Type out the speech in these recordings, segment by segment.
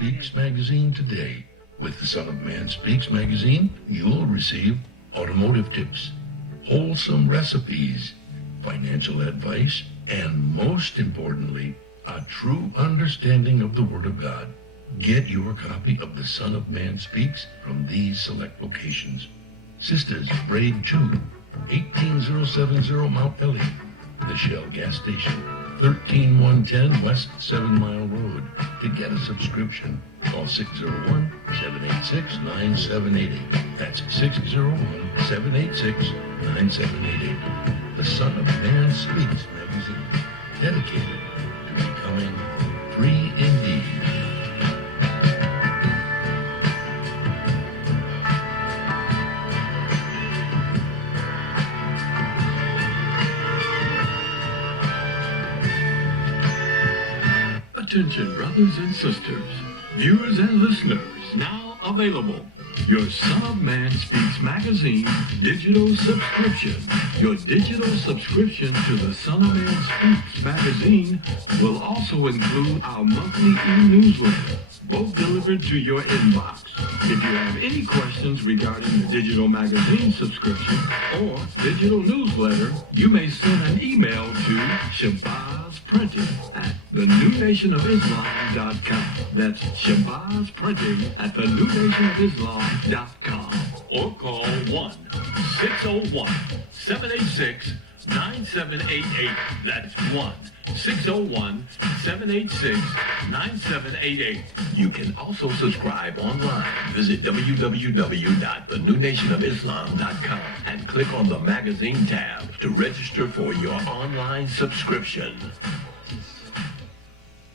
Speaks magazine today. With the Son of Man Speaks magazine, you'll receive automotive tips, wholesome recipes, financial advice, and most importantly, a true understanding of the Word of God. Get your copy of The Son of Man Speaks from these select locations. Sisters, Braid 2, 18070 Mount Elliott, the Shell gas station, 13110 West 7 Mile Road. To get a subscription, call 601-786-9788. That's 601-786-9788. The Son of Man Speaks magazine, dedicated to becoming free indeed. Attention, brothers and sisters, viewers and listeners, now available. Your Son of Man Speaks magazine digital subscription. Your digital subscription to the Son of Man Speaks magazine will also include our monthly e-newsletter, both delivered to your inbox. If you have any questions regarding the digital magazine subscription or digital newsletter, you may send an email to shabazsprinting@thenewnationofislam.com. That's shabazsprinting@thenewnationofislam.com. Or call 1-601-786-9788. That's 1-601-786-9788. You can also subscribe online. Visit www.thenewnationofislam.com and click on the magazine tab to register for your online subscription.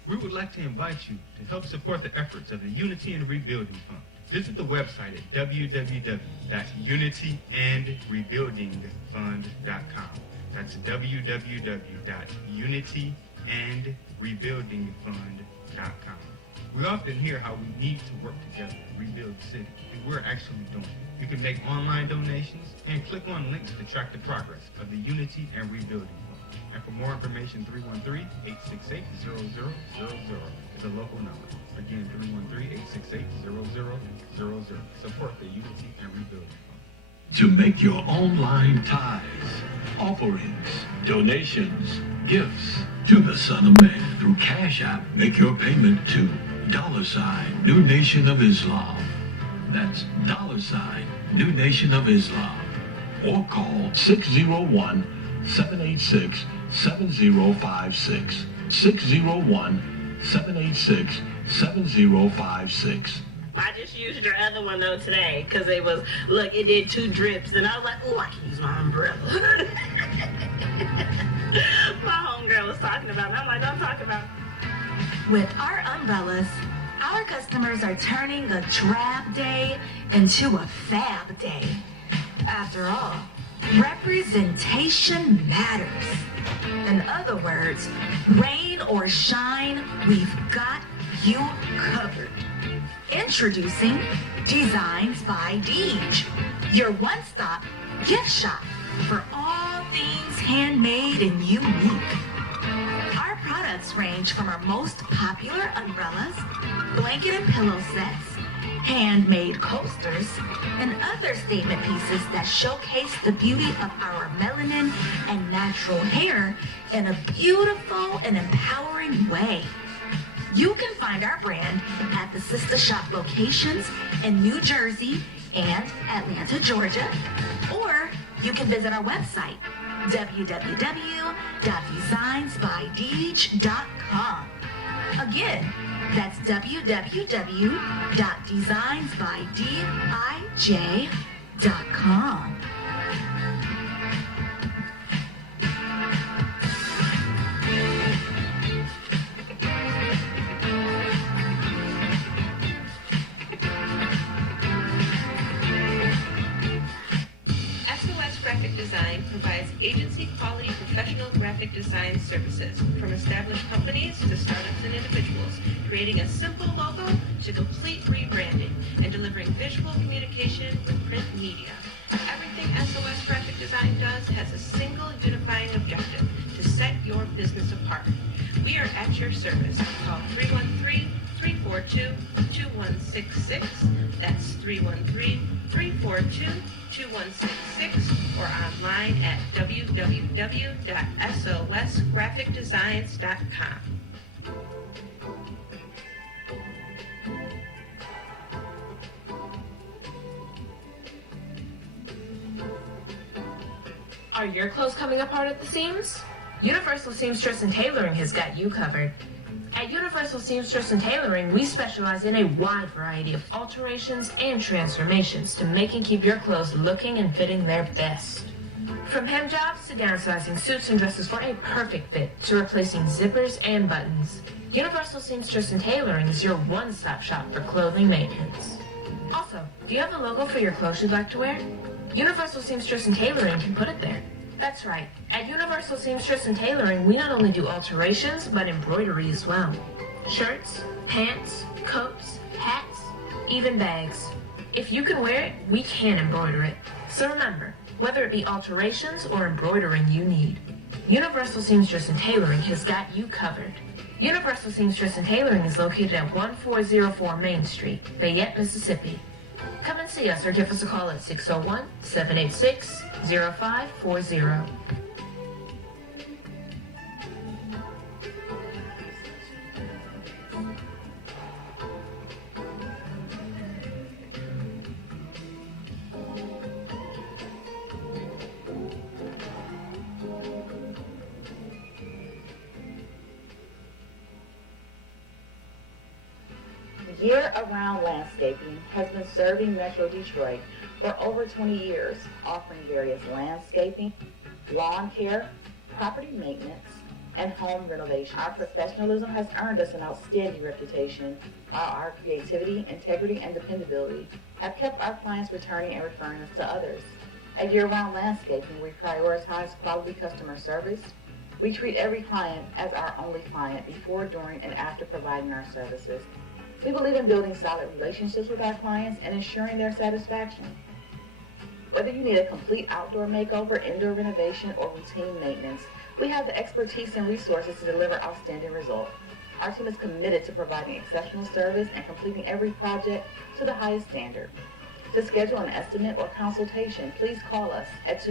We would like to invite you to help support the efforts of the Unity and Rebuilding Fund. Visit the website at www.unityandrebuildingfund.com. That's www.unityandrebuildingfund.com. We often hear how we need to work together to rebuild the city, and we're actually doing it. You can make online donations and click on links to track the progress of the Unity and Rebuilding Fund. And for more information, 313-868-0000 is a local number. Again, 313-868-0000. Support the Unity and Rebuilding Fund. To make your online tithes, offerings, donations, gifts to the Son of Man through Cash App, make your payment to $New Nation of Islam. That's $New Nation of Islam. Or call 601-786-7056. 601-786-7056. I just used your other one though today because it was, look, it did 2 drips and I was like, oh, I can use my umbrella. My homegirl was talking about it. I'm like, don't talk about it. With our umbrellas, our customers are turning a drab day into a fab day. After all, representation matters. In other words, rain or shine, we've got you covered. Introducing Designs by Deej, your one-stop gift shop for all things handmade and unique. Our products range from our most popular umbrellas, blanket and pillow sets, handmade coasters, and other statement pieces that showcase the beauty of our melanin and natural hair in a beautiful and empowering way. You can find our brand at the sister shop locations in New Jersey and Atlanta, Georgia, or you can visit our website, www.designsbydeej.com. Again, that's www.designsbydeej.com. Graphic Design provides agency-quality professional graphic design services from established companies to startups and individuals, creating a simple logo to complete rebranding and delivering visual communication with print media. Everything SOS Graphic Design does has a single unifying objective: to set your business apart. We are at your service. Call 313-342 313-2166. That's 313-342-2166, or online at www.sosgraphicdesigns.com. Are your clothes coming apart at the seams? Universal Seamstress and Tailoring has got you covered. At Universal Seamstress and Tailoring, we specialize in a wide variety of alterations and transformations to make and keep your clothes looking and fitting their best. From hem jobs to downsizing suits and dresses for a perfect fit to replacing zippers and buttons, Universal Seamstress and Tailoring is your one-stop shop for clothing maintenance. Also, do you have a logo for your clothes you'd like to wear? Universal Seamstress and Tailoring can put it there. That's right. At Universal Seamstress and Tailoring, we not only do alterations, but embroidery as well. Shirts, pants, coats, hats, even bags. If you can wear it, we can embroider it. So remember, whether it be alterations or embroidering you need, Universal Seamstress and Tailoring has got you covered. Universal Seamstress and Tailoring is located at 1404 Main Street, Fayette, Mississippi. Come and see us or give us a call at 601-786-0540. Year-round landscaping has been serving Metro Detroit for over 20 years, offering various landscaping, lawn care, property maintenance, and home renovation. Our professionalism has earned us an outstanding reputation, while our creativity, integrity, and dependability have kept our clients returning and referring us to others. At Year-Round Landscaping, we prioritize quality customer service. We treat every client as our only client before, during, and after providing our services. We believe in building solid relationships with our clients and ensuring their satisfaction. Whether you need a complete outdoor makeover, indoor renovation, or routine maintenance, we have the expertise and resources to deliver outstanding results. Our team is committed to providing exceptional service and completing every project to the highest standard. To schedule an estimate or consultation, please call us at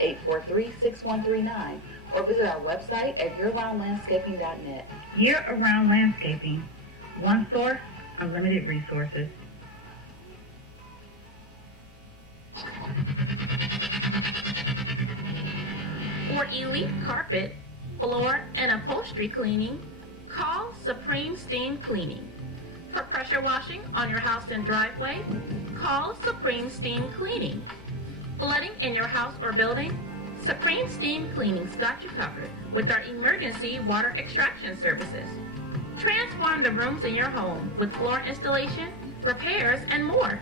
248-843-6139 or visit our website at yearroundlandscaping.net. Year-Around Landscaping. One source, unlimited resources. For elite carpet, floor, and upholstery cleaning, call Supreme Steam Cleaning. For pressure washing on your house and driveway, call Supreme Steam Cleaning. Flooding in your house or building, Supreme Steam Cleaning's got you covered with our emergency water extraction services. Transform the rooms in your home with floor installation, repairs, and more.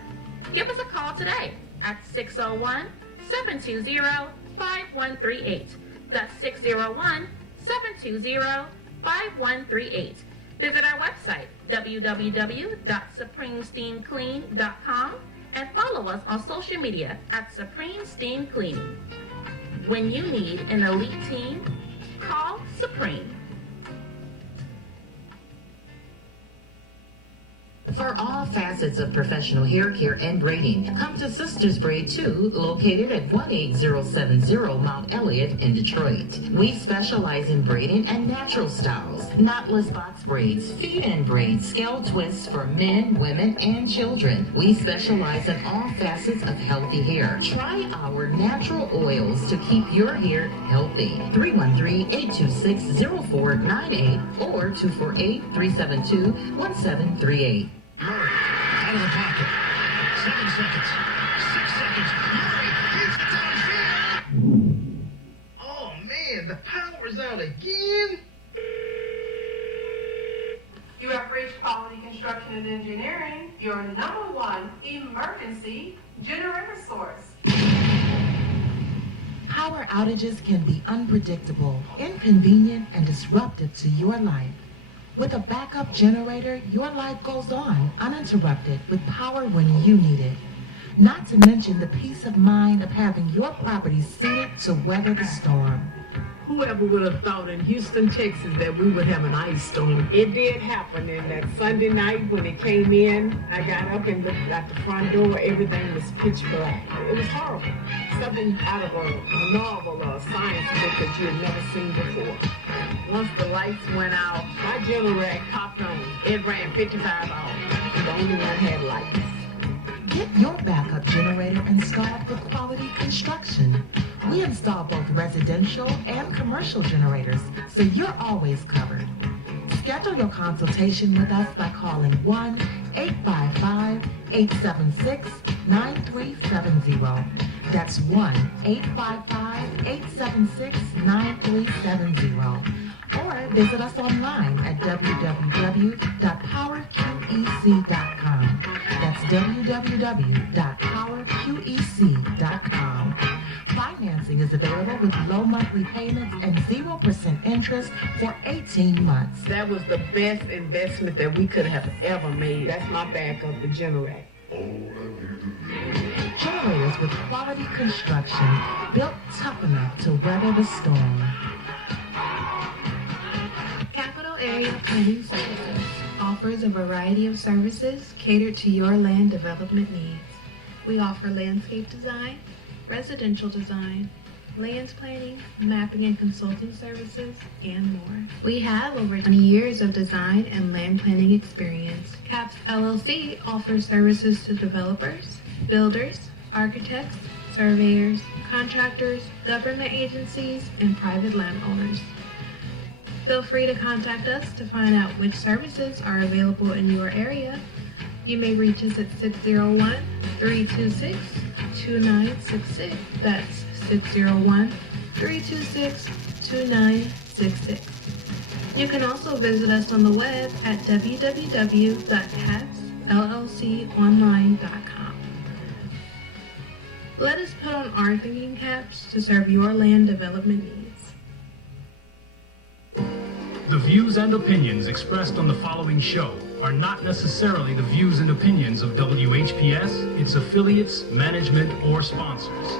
Give us a call today at 601-720-5138. That's 601-720-5138. Visit our website, www.supremesteamclean.com, and follow us on social media at Supreme Steam Cleaning. When you need an elite team, call Supreme. For all facets of professional hair care and braiding, come to Sisters Braid 2, located at 18070 Mount Elliott in Detroit. We specialize in braiding and natural styles, knotless box braids, feed-in braids, scale twists for men, women, and children. We specialize in all facets of healthy hair. Try our natural oils to keep your hair healthy. 313-826-0498 or 248-372-1738. Murray, out of the pocket. 7 seconds. 6 seconds. Murray, he's downfield. Oh, man, the power's out again. You have reached Quality Construction and Engineering, your #1 emergency generator source. Power outages can be unpredictable, inconvenient, and disruptive to your life. With a backup generator, your life goes on uninterrupted with power when you need it. Not to mention the peace of mind of having your property suited to weather the storm. Whoever would have thought in Houston, Texas, that we would have an ice storm? It did happen. And that Sunday night when it came in, I got up and looked at the front door. Everything was pitch black. It was horrible. Something out of a novel or a science book that you had never seen before. Once the lights went out, my generator popped on. It ran 55 hours. The only one had lights. Get your backup generator installed with Quality Construction. We install both residential and commercial generators, so you're always covered. Schedule your consultation with us by calling 1-855-876-9370. That's 1-855-876-9370. Or visit us online at www.powerqec.com. That's www.powerqec.com. Financing is available with low monthly payments and 0% interest for 18 months. That was the best investment that we could have ever made. That's my backup, the generator. Generators with Quality Construction, built tough enough to weather the storm. Capital Area Planning Services offers a variety of services catered to your land development needs. We offer landscape design, residential design, lands planning, mapping and consulting services, and more. We have over 20 years of design and land planning experience. CAPS LLC offers services to developers, builders, architects, surveyors, contractors, government agencies, and private landowners. Feel free to contact us to find out which services are available in your area. You may reach us at 601-326-2966. That's 601-326-2966. You can also visit us on the web at www.capsllconline.com. Let us put on our thinking caps to serve your land development needs. The views and opinions expressed on the following show are not necessarily the views and opinions of WHPS, its affiliates, management, or sponsors.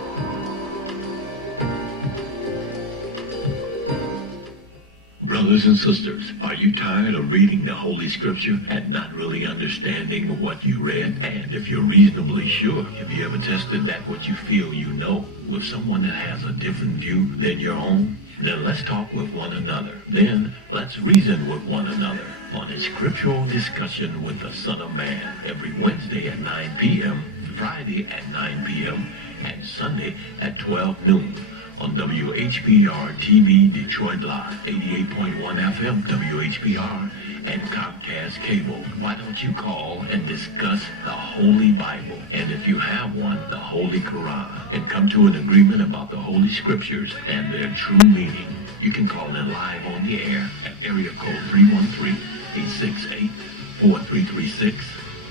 Brothers and sisters, are you tired of reading the Holy Scripture and not really understanding what you read? And if you're reasonably sure, have you ever tested that what you feel you know with someone that has a different view than your own? Then let's talk with one another. Then let's reason with one another on a Scriptural Discussion with the Son of Man every Wednesday at 9 p.m., Friday at 9 p.m., and Sunday at 12 noon. On WHPR TV Detroit Live, 88.1 FM WHPR, and Comcast Cable. Why don't you call and discuss the Holy Bible, and if you have one, the Holy Quran, and come to an agreement about the Holy Scriptures and their true meaning? You can call in live on the air at area code 313-868-4336,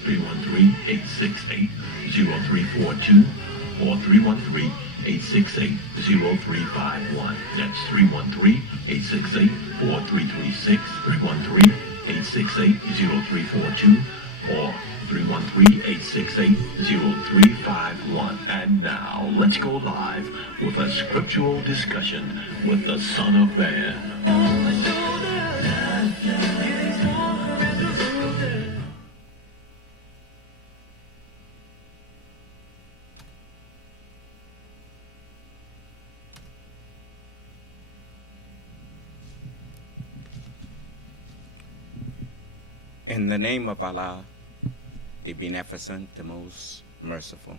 313-868-0342, or 313-868-0351. That's 313-868-4336, 313-868-0342, or 313-868-0351. And now, let's go live with a Scriptural Discussion with the Son of Man. In the name of Allah, the Beneficent, the Most Merciful,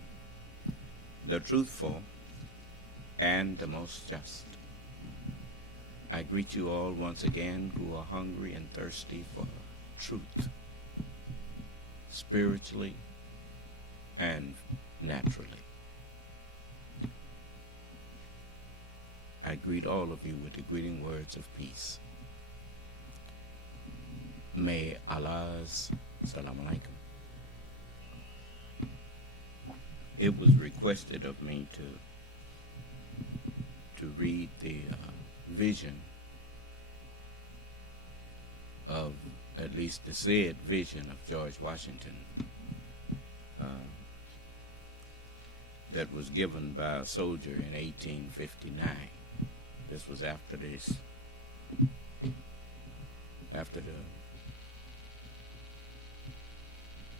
the Truthful, and the Most Just, I greet you all once again who are hungry and thirsty for truth, spiritually and naturally. I greet all of you with the greeting words of peace. May Allah's Salam Alaikum. It was requested of me to read the vision of, at least the said vision of George Washington that was given by a soldier in 1859. This was after the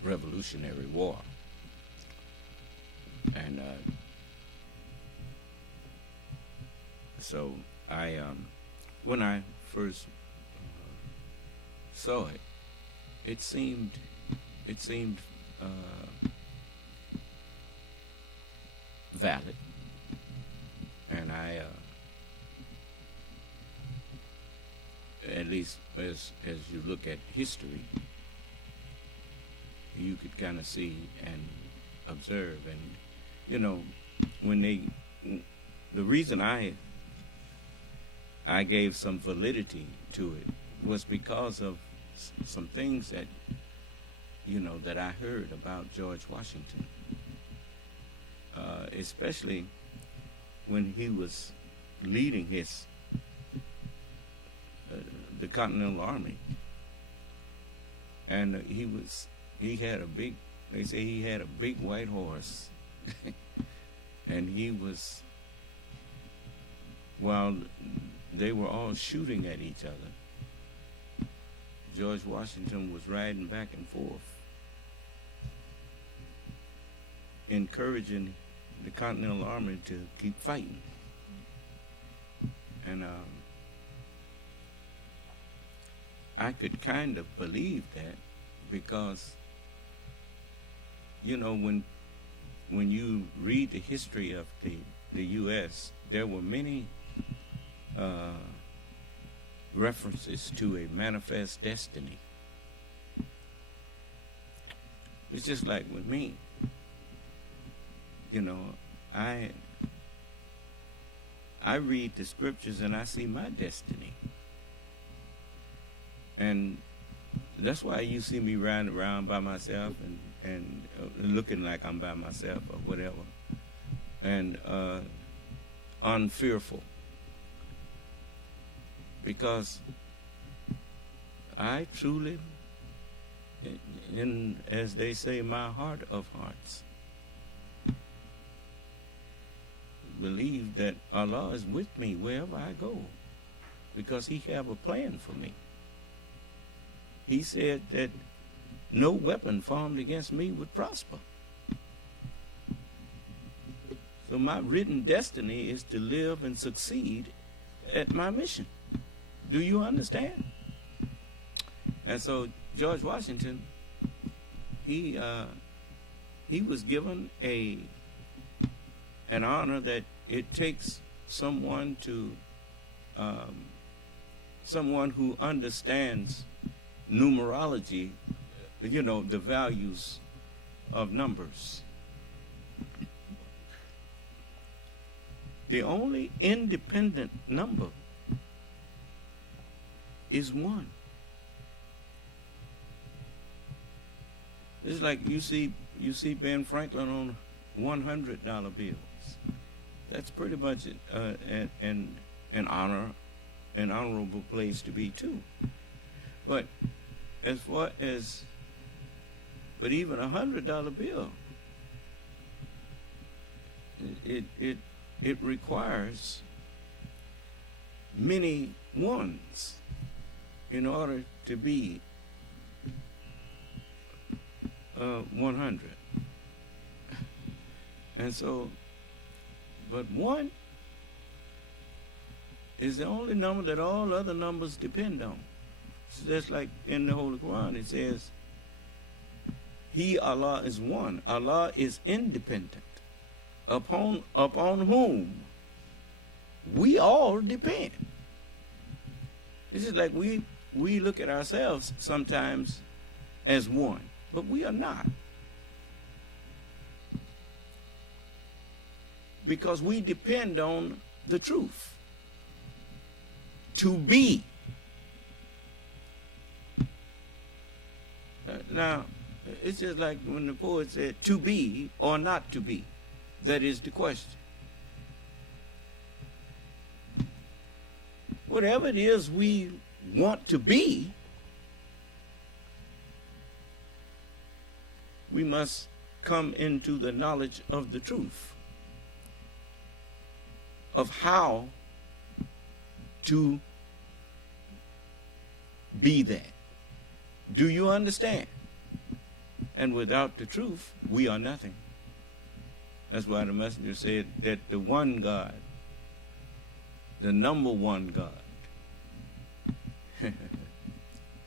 Revolutionary War. And so I, when I first saw it, it seemed valid, and I, at least as you look at history, you could kind of see and observe, and you know, when the reason I gave some validity to it was because of some things that, you know, that I heard about George Washington, especially when he was leading his the Continental Army, and they say he had a big white horse, and he was, while they were all shooting at each other, George Washington was riding back and forth, encouraging the Continental Army to keep fighting. And I could kind of believe that, because, you know, when you read the history of the U.S., there were many references to a manifest destiny. It's just like with me. You know, I read the scriptures and I see my destiny. And that's why you see me riding around by myself and looking like I'm by myself or whatever. And unfearful. Because I truly, in, as they say, my heart of hearts, believe that Allah is with me wherever I go, because He have a plan for me. He said that no weapon formed against me would prosper. So my written destiny is to live and succeed at my mission. Do you understand? And so George Washington, he was given an honor that it takes someone who understands numerology, you know, the values of numbers. The only independent number is 1. It's like you see Ben Franklin on $100 bills. That's pretty much an honorable place to be too. But even $100 bill, it requires many ones in order to be 100. And so, but 1 is the only number that all other numbers depend on. So that's like in the Holy Quran, it says, He, Allah, is one. Allah is independent, upon whom we all depend. This is like we look at ourselves sometimes as one, but we are not. Because we depend on the truth. To be. Now, it's just like when the poet said, to be or not to be. That is the question. Whatever it is we want to be, we must come into the knowledge of the truth, of how to be that. Do you understand? And without the truth, we are nothing. That's why the messenger said that the one God, the number one God,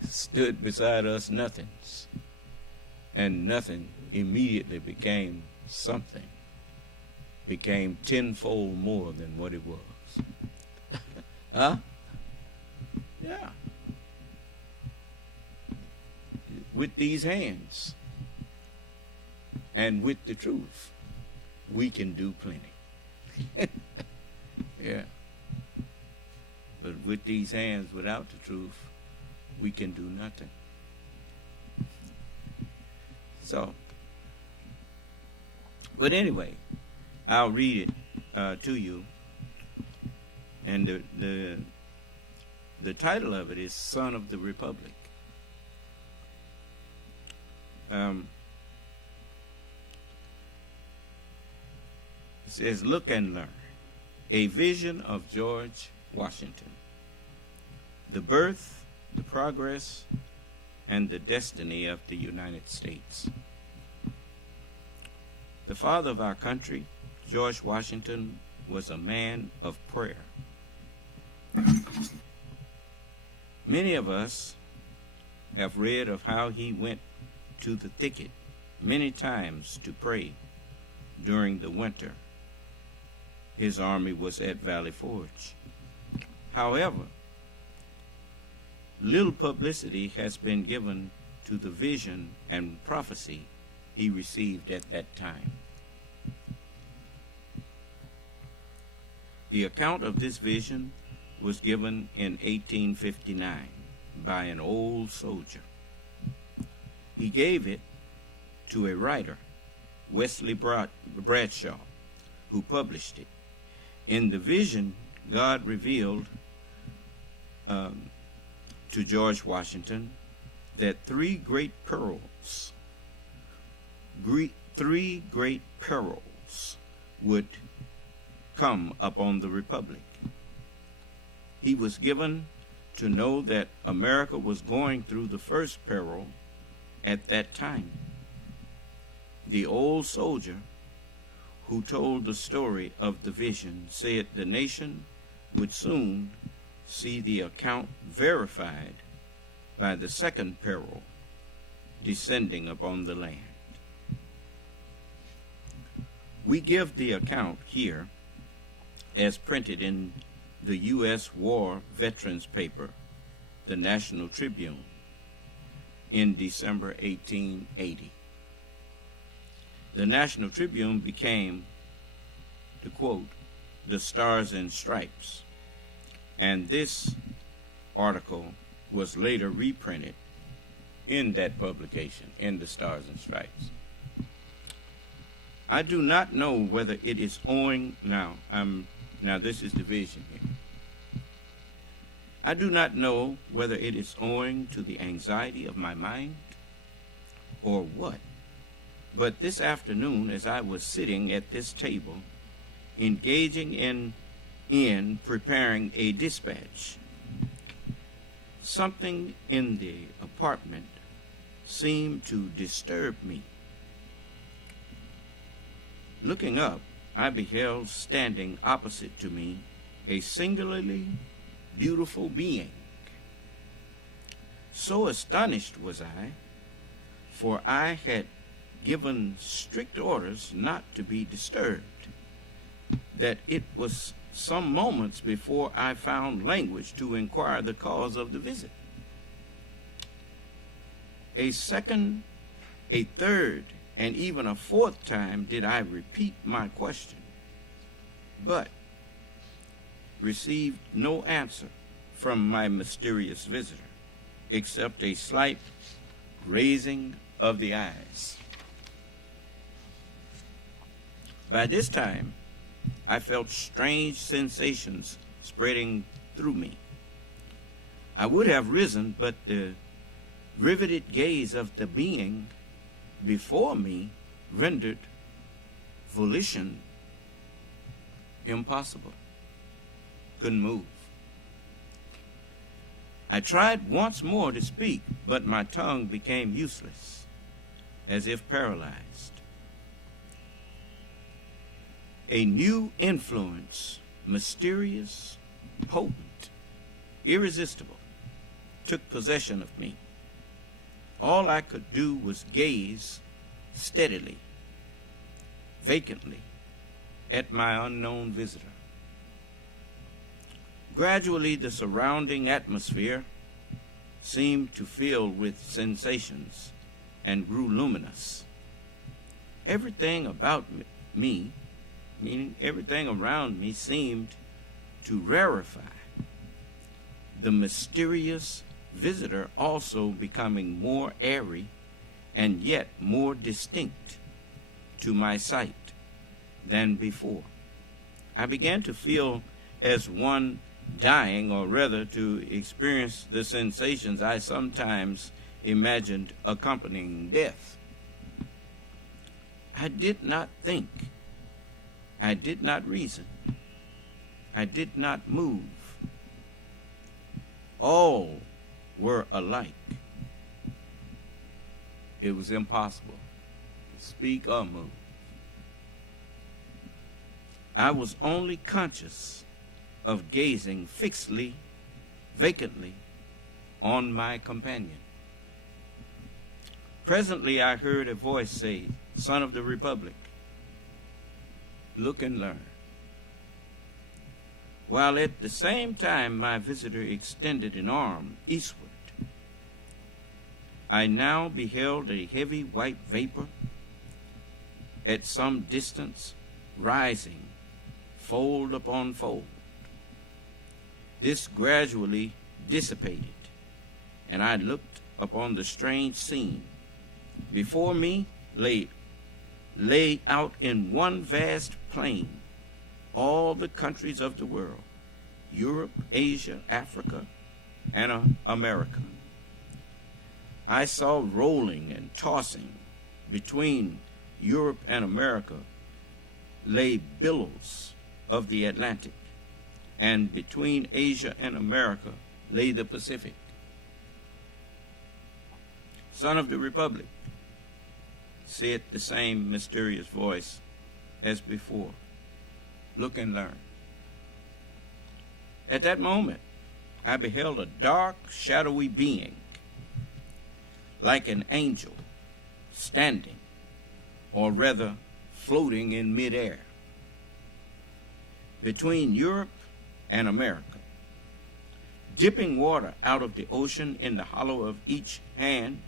stood beside us nothings, and nothing immediately became something, became tenfold more than what it was. Huh? Yeah. With these hands and with the truth, we can do plenty. Yeah. But with these hands, without the truth, we can do nothing. So, but anyway, I'll read it to you. And the title of it is Son of the Republic. It says, look and learn. A vision of George Washington. The birth, the progress, and the destiny of the United States. The father of our country, George Washington, was a man of prayer. Many of us have read of how he went to the thicket many times to pray during the winter. His army was at Valley Forge. However, little publicity has been given to the vision and prophecy he received at that time. The account of this vision was given in 1859 by an old soldier. He gave it to a writer, Wesley Bradshaw, who published it. In the vision, God revealed to George Washington that three great perils would come upon the Republic. He was given to know that America was going through the first peril at that time. The old soldier who told the story of the vision said the nation would soon see the account verified by the second peril descending upon the land. We give the account here as printed in the U.S. War Veterans paper, the National Tribune, in December 1880. The National Tribune became, to quote, the Stars and Stripes, and this article was later reprinted in that publication, in the Stars and Stripes. I do not know whether it is owing, now this is the vision here. I do not know whether it is owing to the anxiety of my mind or what, but this afternoon as I was sitting at this table, engaging in preparing a dispatch, something in the apartment seemed to disturb me. Looking up, I beheld standing opposite to me a singularly beautiful being. So astonished was I, for I had given strict orders not to be disturbed, that it was some moments before I found language to inquire the cause of the visit. A second, a third, and even a fourth time did I repeat my question, but received no answer from my mysterious visitor, except a slight raising of the eyes. By this time, I felt strange sensations spreading through me. I would have risen, but the riveted gaze of the being before me rendered volition impossible. Couldn't move. I tried once more to speak, but my tongue became useless, as if paralyzed. A new influence, mysterious, potent, irresistible, took possession of me. All I could do was gaze steadily, vacantly, at my unknown visitor. Gradually, the surrounding atmosphere seemed to fill with sensations and grew luminous. Everything about me, meaning everything around me, seemed to rarefy. The mysterious visitor also becoming more airy and yet more distinct to my sight than before. I began to feel as one dying, or rather to experience the sensations I sometimes imagined accompanying death. I did not think. I did not reason. I did not move. All were alike. It was impossible to speak or move. I was only conscious of gazing fixedly, vacantly on my companion. Presently I heard a voice say, "Son of the Republic, look and learn," while at the same time my visitor extended an arm eastward. I now beheld a heavy white vapor at some distance, rising fold upon fold. This gradually dissipated, and I looked upon the strange scene. Before me lay out in one vast plain all the countries of the world, Europe, Asia, Africa, and America. I saw rolling and tossing between Europe and America lay billows of the Atlantic, and between Asia and America lay the Pacific. "Son of the Republic," said the same mysterious voice as before, "look and learn." At that moment, I beheld a dark, shadowy being, like an angel, standing, or rather floating in midair, between Europe and America, dipping water out of the ocean in the hollow of each hand.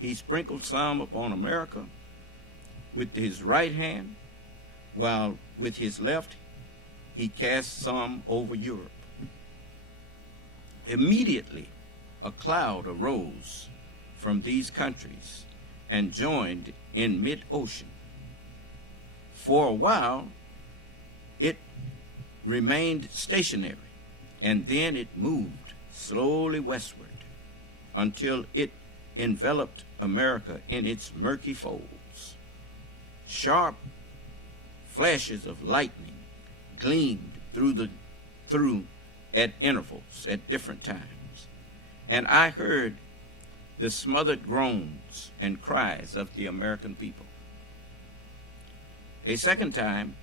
He sprinkled some upon America with his right hand, while with his left he cast some over Europe. Immediately a cloud arose from these countries and joined in mid-ocean. For a while it remained stationary, and then it moved slowly westward until it enveloped America in its murky folds. Sharp flashes of lightning gleamed through at intervals at different times, and I heard the smothered groans and cries of the American people. A second time,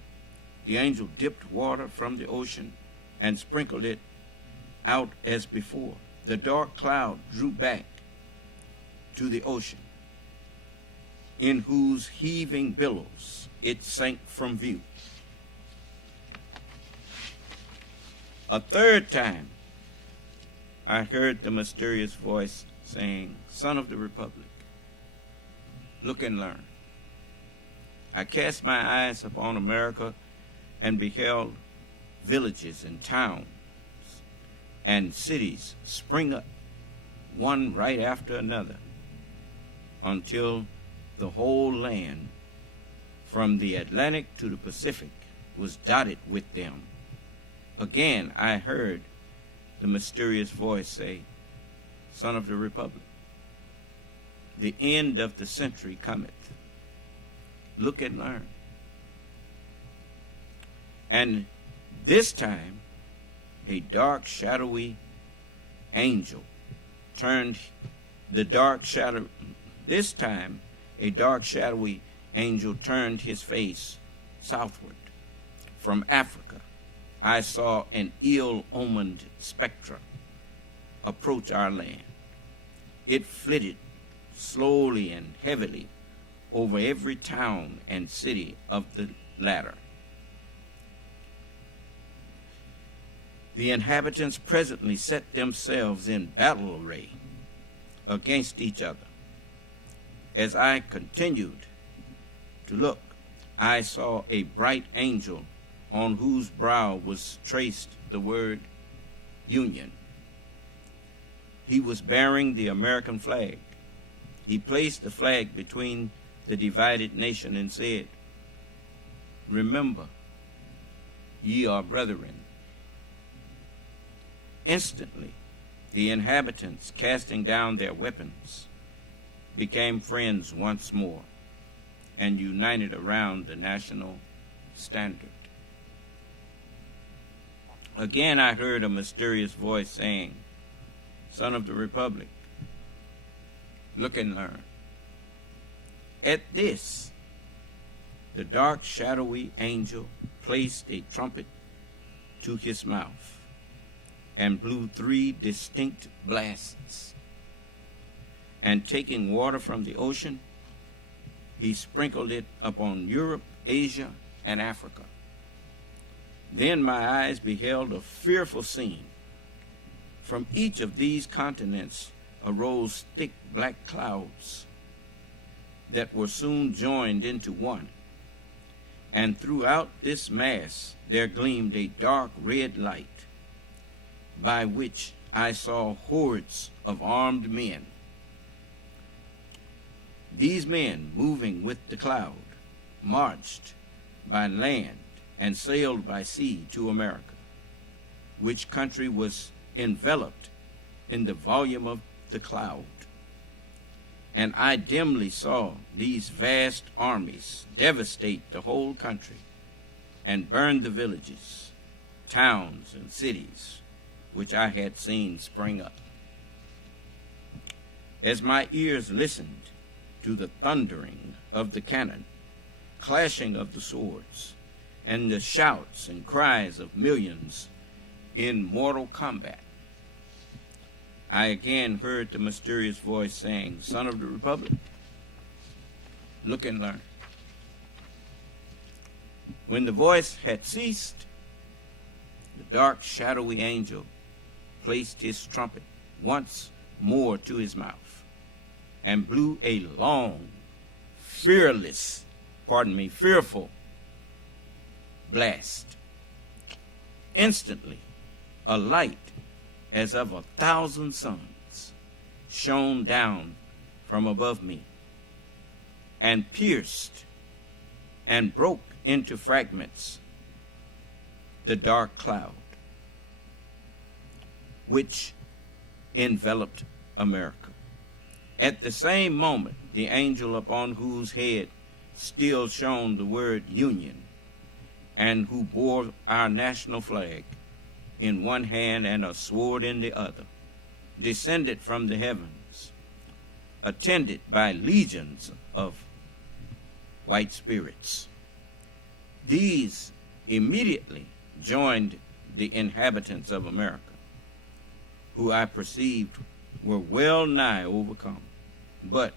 the angel dipped water from the ocean and sprinkled it out as before. The dark cloud drew back to the ocean, in whose heaving billows it sank from view. A third time, I heard the mysterious voice saying, "Son of the Republic, look and learn." I cast my eyes upon America and beheld villages and towns and cities spring up, one right after another, until the whole land, from the Atlantic to the Pacific, was dotted with them. Again I heard the mysterious voice say, "Son of the Republic, the end of the century cometh. Look and learn." And this time a dark, shadowy, angel turned the dark shadow. This time, a dark, shadowy angel turned his face southward. From Africa, I saw an ill-omened spectre approach our land. It flitted slowly and heavily over every town and city of the latter. The inhabitants presently set themselves in battle array against each other. As I continued to look, I saw a bright angel on whose brow was traced the word Union. He was bearing the American flag. He placed the flag between the divided nation and said, "Remember, ye are brethren." Instantly, the inhabitants, casting down their weapons, became friends once more and united around the national standard. Again, I heard a mysterious voice saying, "Son of the Republic, look and learn." At this, the dark, shadowy angel placed a trumpet to his mouth and blew 3 distinct blasts. And taking water from the ocean, he sprinkled it upon Europe, Asia, and Africa. Then my eyes beheld a fearful scene. From each of these continents arose thick black clouds that were soon joined into one. And throughout this mass there gleamed a dark red light, by which I saw hordes of armed men. These men, moving with the cloud, marched by land and sailed by sea to America, which country was enveloped in the volume of the cloud. And I dimly saw these vast armies devastate the whole country and burn the villages, towns, and cities which I had seen spring up. As my ears listened to the thundering of the cannon, clashing of the swords, and the shouts and cries of millions in mortal combat, I again heard the mysterious voice saying, "Son of the Republic, look and learn." When the voice had ceased, the dark, shadowy angel placed his trumpet once more to his mouth and blew a long, fearful blast. Instantly, a light as of 1,000 suns shone down from above me and pierced and broke into fragments the dark cloud which enveloped America. At the same moment, the angel upon whose head still shone the word Union, and who bore our national flag in one hand and a sword in the other, descended from the heavens, attended by legions of white spirits. These immediately joined the inhabitants of America, who I perceived were well nigh overcome, but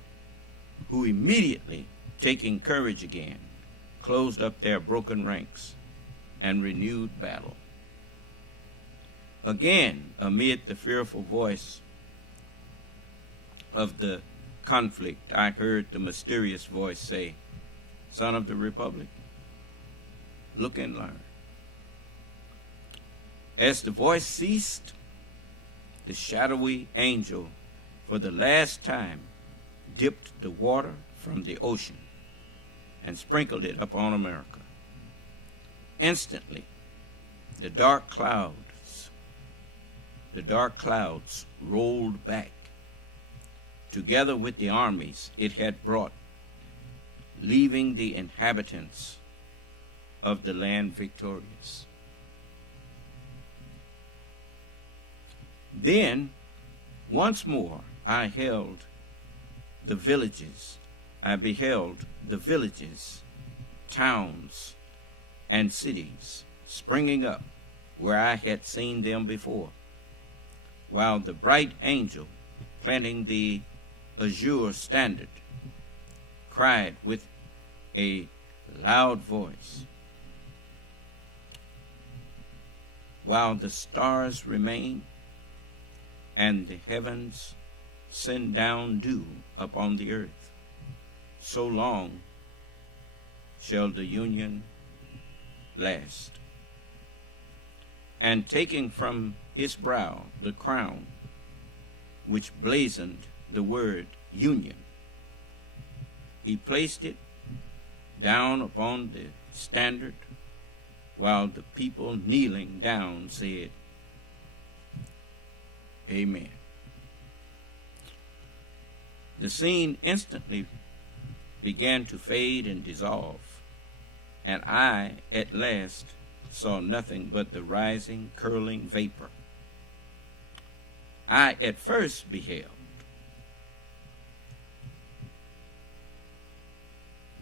who immediately, taking courage again, closed up their broken ranks and renewed battle. Again, amid the fearful voice of the conflict, I heard the mysterious voice say, "Son of the Republic, look and learn." As the voice ceased, the shadowy angel, for the last time, dipped the water from the ocean and sprinkled it upon America. Instantly, the dark clouds rolled back, together with the armies it had brought, leaving the inhabitants of the land victorious. Then Once more I beheld the villages, towns, and cities springing up where I had seen them before, while the bright angel planting the azure standard cried with a loud voice, while the stars remain and the heavens send down dew upon the earth, so long shall the union last. And taking from his brow the crown which blazoned the word union, he placed it down upon the standard, while the people kneeling down said, Amen. The scene instantly began to fade and dissolve, and I at last saw nothing but the rising, curling vapor I at first beheld.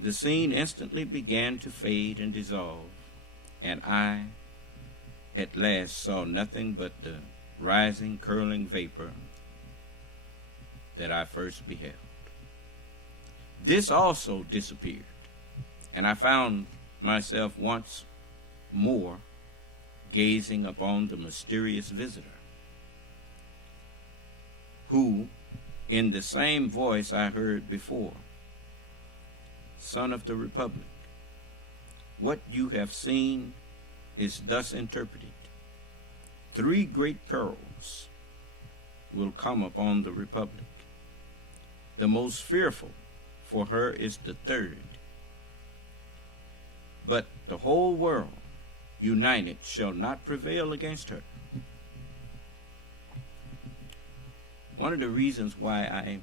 The scene instantly began to fade and dissolve, and I at last saw nothing but the rising, curling vapor that I first beheld. This also disappeared, and I found myself once more gazing upon the mysterious visitor, who, in the same voice I heard before, Son of the Republic, what you have seen is thus interpreted. 3 great perils will come upon the Republic. The most fearful for her is the 3rd. But the whole world united shall not prevail against her. One of the reasons why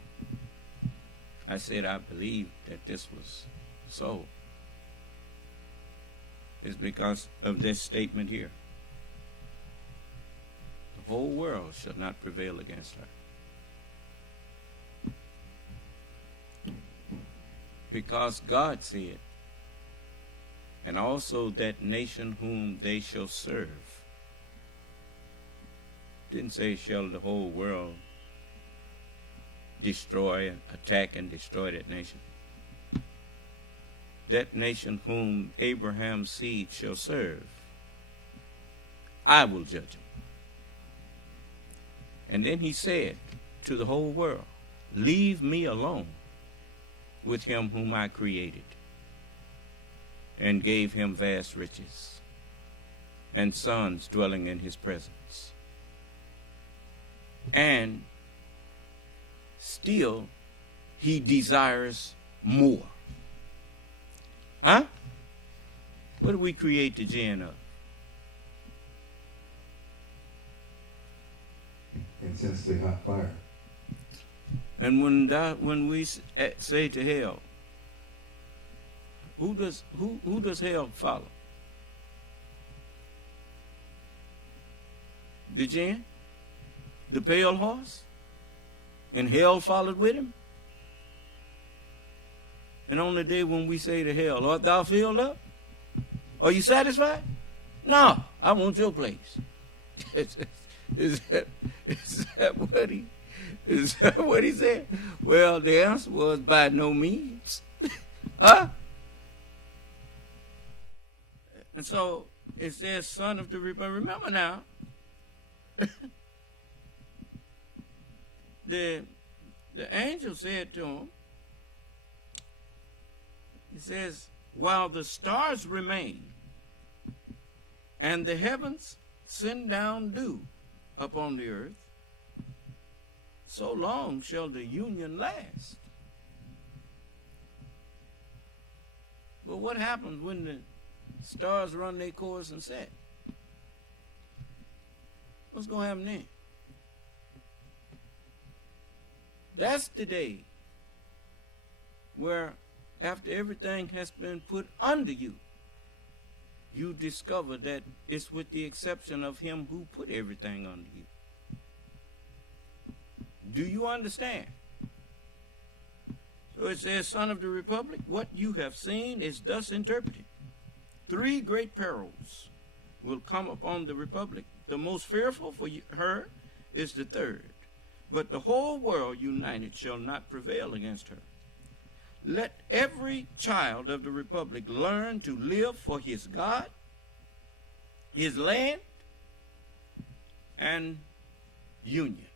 I said I believed that this was so is because of this statement here. The whole world shall not prevail against her. Because God said, and also that nation whom they shall serve. Didn't say shall the whole world destroy, attack, and destroy that nation. That nation whom Abraham's seed shall serve, I will judge them. And then he said to the whole world, leave me alone with him whom I created, and gave him vast riches and sons dwelling in his presence. And still he desires more. Huh? What do we create the gen of? Intensely hot fire. And when we say to hell, who does hell follow? The jinn? The pale horse? And hell followed with him? And on the day when we say to hell, art thou filled up? Are you satisfied? No, I want your place. Is that what he said? Well, the answer was by no means. Huh? And so it says, Son of the Republic. Remember now, the angel said to him, he says, while the stars remain and the heavens send down dew upon the earth, so long shall the union last. But what happens when the stars run their course and set? What's going to happen then? That's the day where, after everything has been put under you, you discover that it's with the exception of him who put everything under you. Do you understand? So it says, Son of the Republic, what you have seen is thus interpreted. 3 great perils will come upon the Republic. The most fearful for her is the third. But the whole world united shall not prevail against her. Let every child of the Republic learn to live for his God, his land, and union.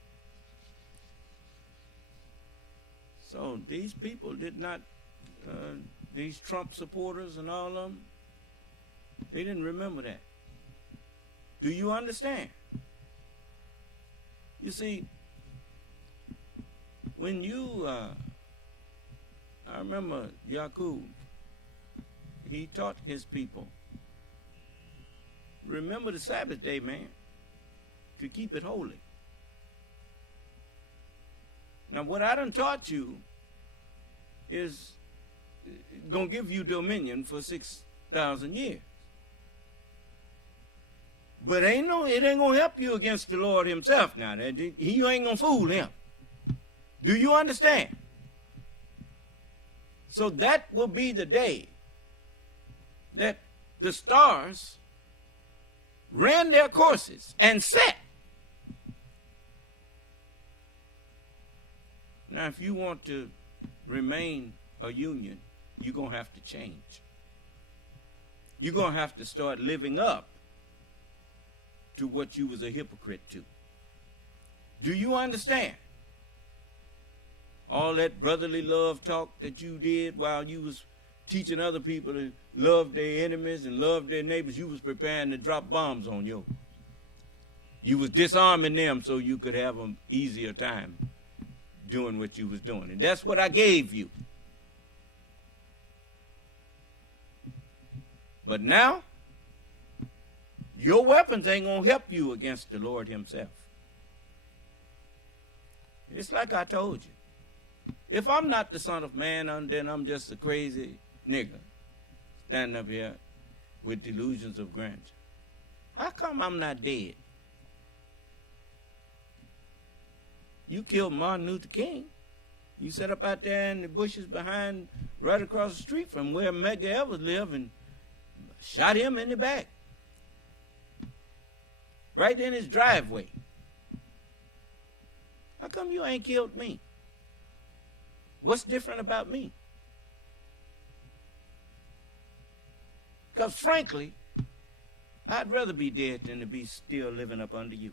So these people did not, these Trump supporters and all of them, they didn't remember that. Do you understand? You see, when you, I remember Yaqub, he taught his people, remember the Sabbath day, man, to keep it holy. Now, what I done taught you is going to give you dominion for 6,000 years. But it ain't going to help you against the Lord himself now. You ain't going to fool him. Do you understand? So that will be the day that the stars ran their courses and set. Now, if you want to remain a union, you're going to have to change. You're going to have to start living up to what you was a hypocrite to. Do you understand? All that brotherly love talk that you did while you was teaching other people to love their enemies and love their neighbors, you was preparing to drop bombs on you. You was disarming them so you could have an easier time doing what you was doing. And that's what I gave you. But now, your weapons ain't going to help you against the Lord himself. It's like I told you. If I'm not the Son of Man, then I'm just a crazy nigger standing up here with delusions of grandeur. How come I'm not dead? You killed Martin Luther King. You sat up out there in the bushes behind, right across the street from where Medgar Evers lived, and shot him in the back. Right in his driveway. How come you ain't killed me? What's different about me? Because frankly, I'd rather be dead than to be still living up under you.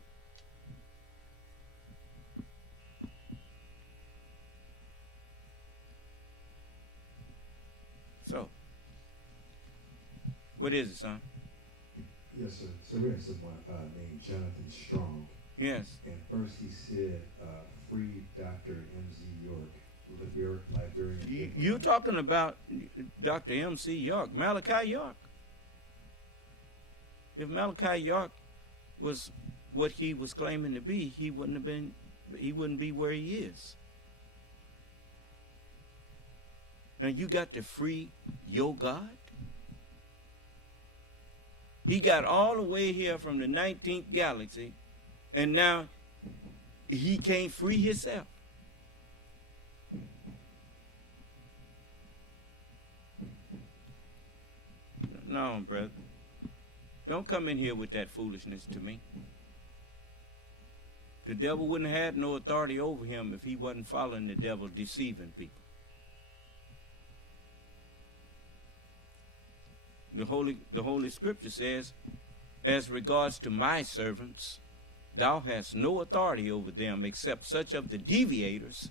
So, what is it, son? Yes, sir. So we have someone named Jonathan Strong. Yes. And first he said, free Dr. M.Z. York, Liberian. You're talking about Dr. M.C. York, Malachi York. If Malachi York was what he was claiming to be, he wouldn't be where he is. Now you got to free your God? He got all the way here from the 19th galaxy, and now he can't free himself. No, brother. Don't come in here with that foolishness to me. The devil wouldn't have had no authority over him if he wasn't following the devil, deceiving people. The Holy Scripture says, as regards to my servants, thou hast no authority over them except such of the deviators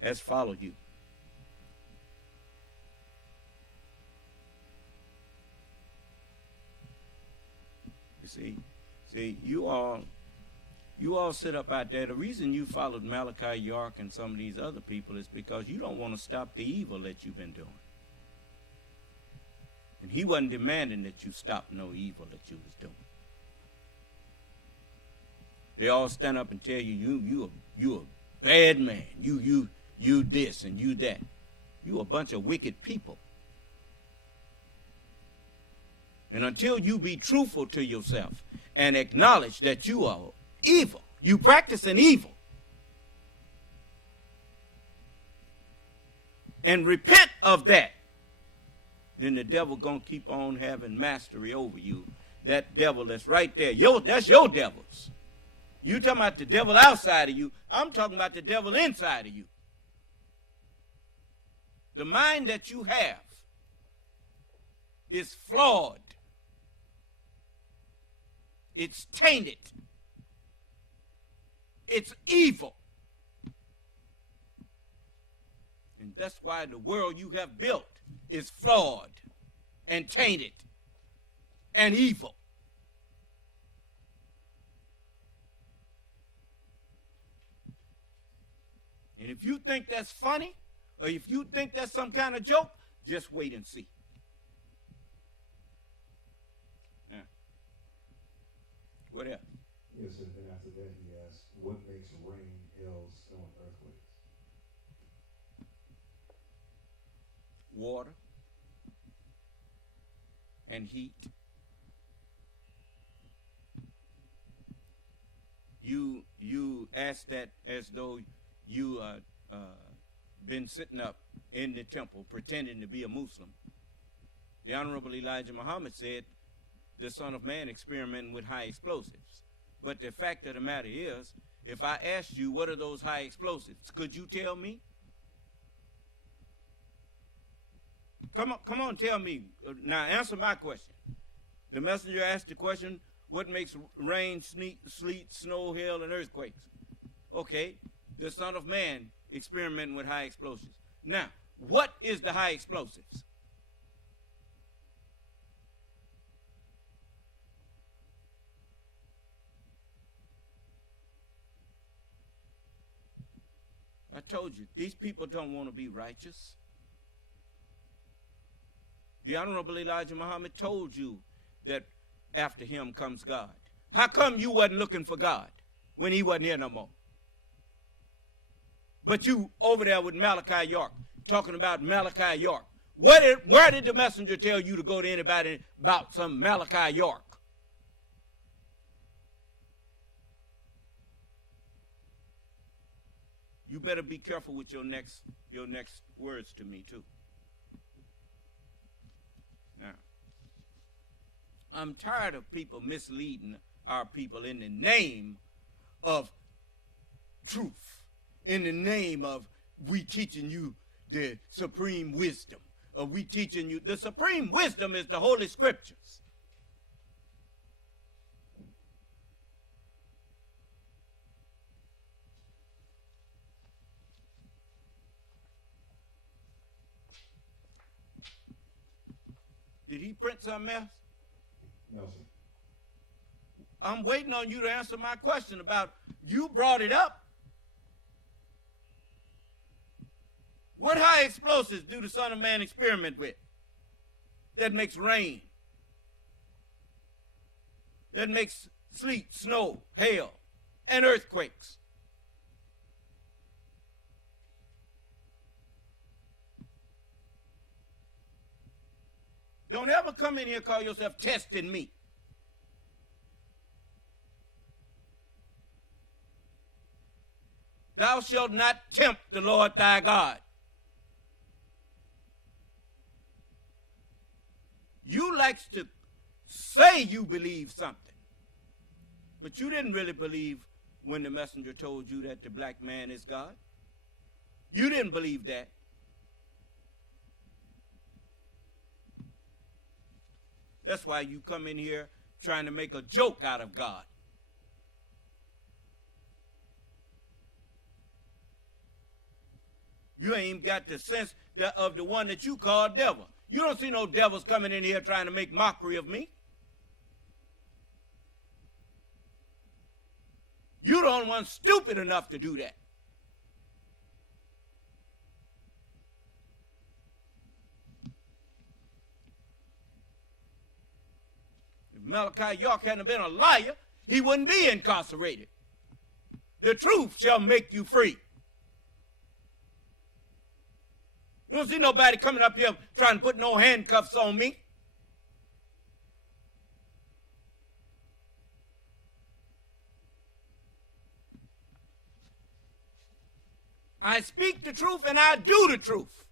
as follow you. You see, you all sit up out there. The reason you followed Malachi York and some of these other people is because you don't want to stop the evil that you've been doing. And he wasn't demanding that you stop no evil that you was doing. They all stand up and tell you a bad man. You this and you that. You a bunch of wicked people. And until you be truthful to yourself and acknowledge that you are evil, you practicing evil, and repent of that, then the devil going to keep on having mastery over you. That devil that's right there, that's your devils. You talking about the devil outside of you. I'm talking about the devil inside of you. The mind that you have is flawed. It's tainted. It's evil. And that's why the world you have built is flawed and tainted and evil. And if you think that's funny, or if you think that's some kind of joke, just wait and see. Now, what else? Yes, and after that he asked, what makes rain, hail, snow, and earthquakes? Water and heat. You ask that as though you been sitting up in the temple pretending to be a Muslim. The Honorable Elijah Muhammad said the Son of Man experimenting with high explosives. But the fact of the matter is, if I asked you what are those high explosives, could you tell me? Come on, tell me. Now answer my question. The messenger asked the question, what makes rain, sleet, snow, hail, and earthquakes? Okay, the Son of Man experimenting with high explosives. Now, what is the high explosives? I told you, these people don't want to be righteous. The Honorable Elijah Muhammad told you that after him comes God. How come you wasn't looking for God when he wasn't here no more? But you over there with Malachi York, talking about Malachi York. Where did the messenger tell you to go to anybody about some Malachi York? You better be careful with your next words to me too. Now, I'm tired of people misleading our people in the name of truth, in the name of we teaching you the supreme wisdom, or we teaching you. The supreme wisdom is the Holy Scriptures. Did he print something else? No, sir. I'm waiting on you to answer my question about, you brought it up. What high explosives do the Son of Man experiment with that makes rain, that makes sleet, snow, hail, and earthquakes? Don't ever come in here and call yourself testing me. Thou shalt not tempt the Lord thy God. You likes to say you believe something, but you didn't really believe when the messenger told you that the black man is God. You didn't believe that. That's why you come in here trying to make a joke out of God. You ain't got the sense of the one that you call devil. You don't see no devils coming in here trying to make mockery of me. You the only one stupid enough to do that. If Malachi York hadn't been a liar, he wouldn't be incarcerated. The truth shall make you free. You don't see nobody coming up here trying to put no handcuffs on me. I speak the truth and I do the truth.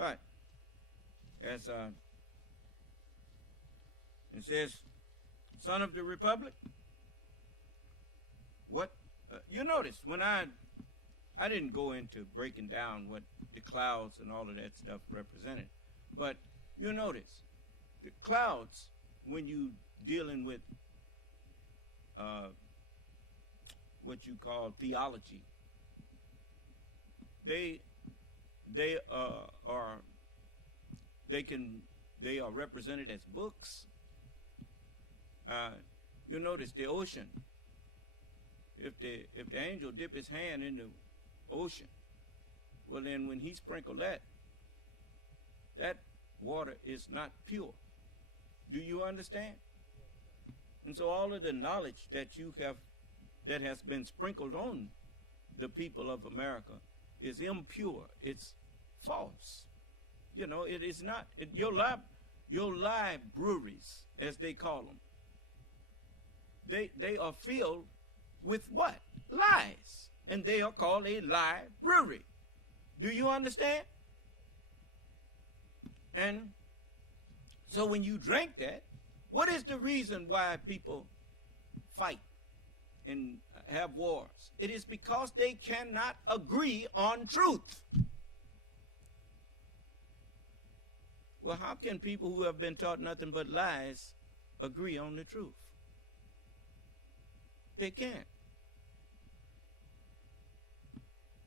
But as it says, son of the republic, what you notice when I didn't go into breaking down what the clouds and all of that stuff represented, but you notice the clouds, when you dealing with what you call theology, they are represented as books. You notice the ocean. If the angel dip his hand in the ocean, well then when he sprinkled that water is not pure. Do you understand? And so all of the knowledge that you have, that has been sprinkled on the people of America, is impure. It's false. You know, it is not. Your libraries, as they call them, they are filled with what? Lies. And they are called a library. Do you understand? And so when you drink that, what is the reason why people fight and have wars? It is because they cannot agree on truth. Well, how can people who have been taught nothing but lies agree on the truth? They can't.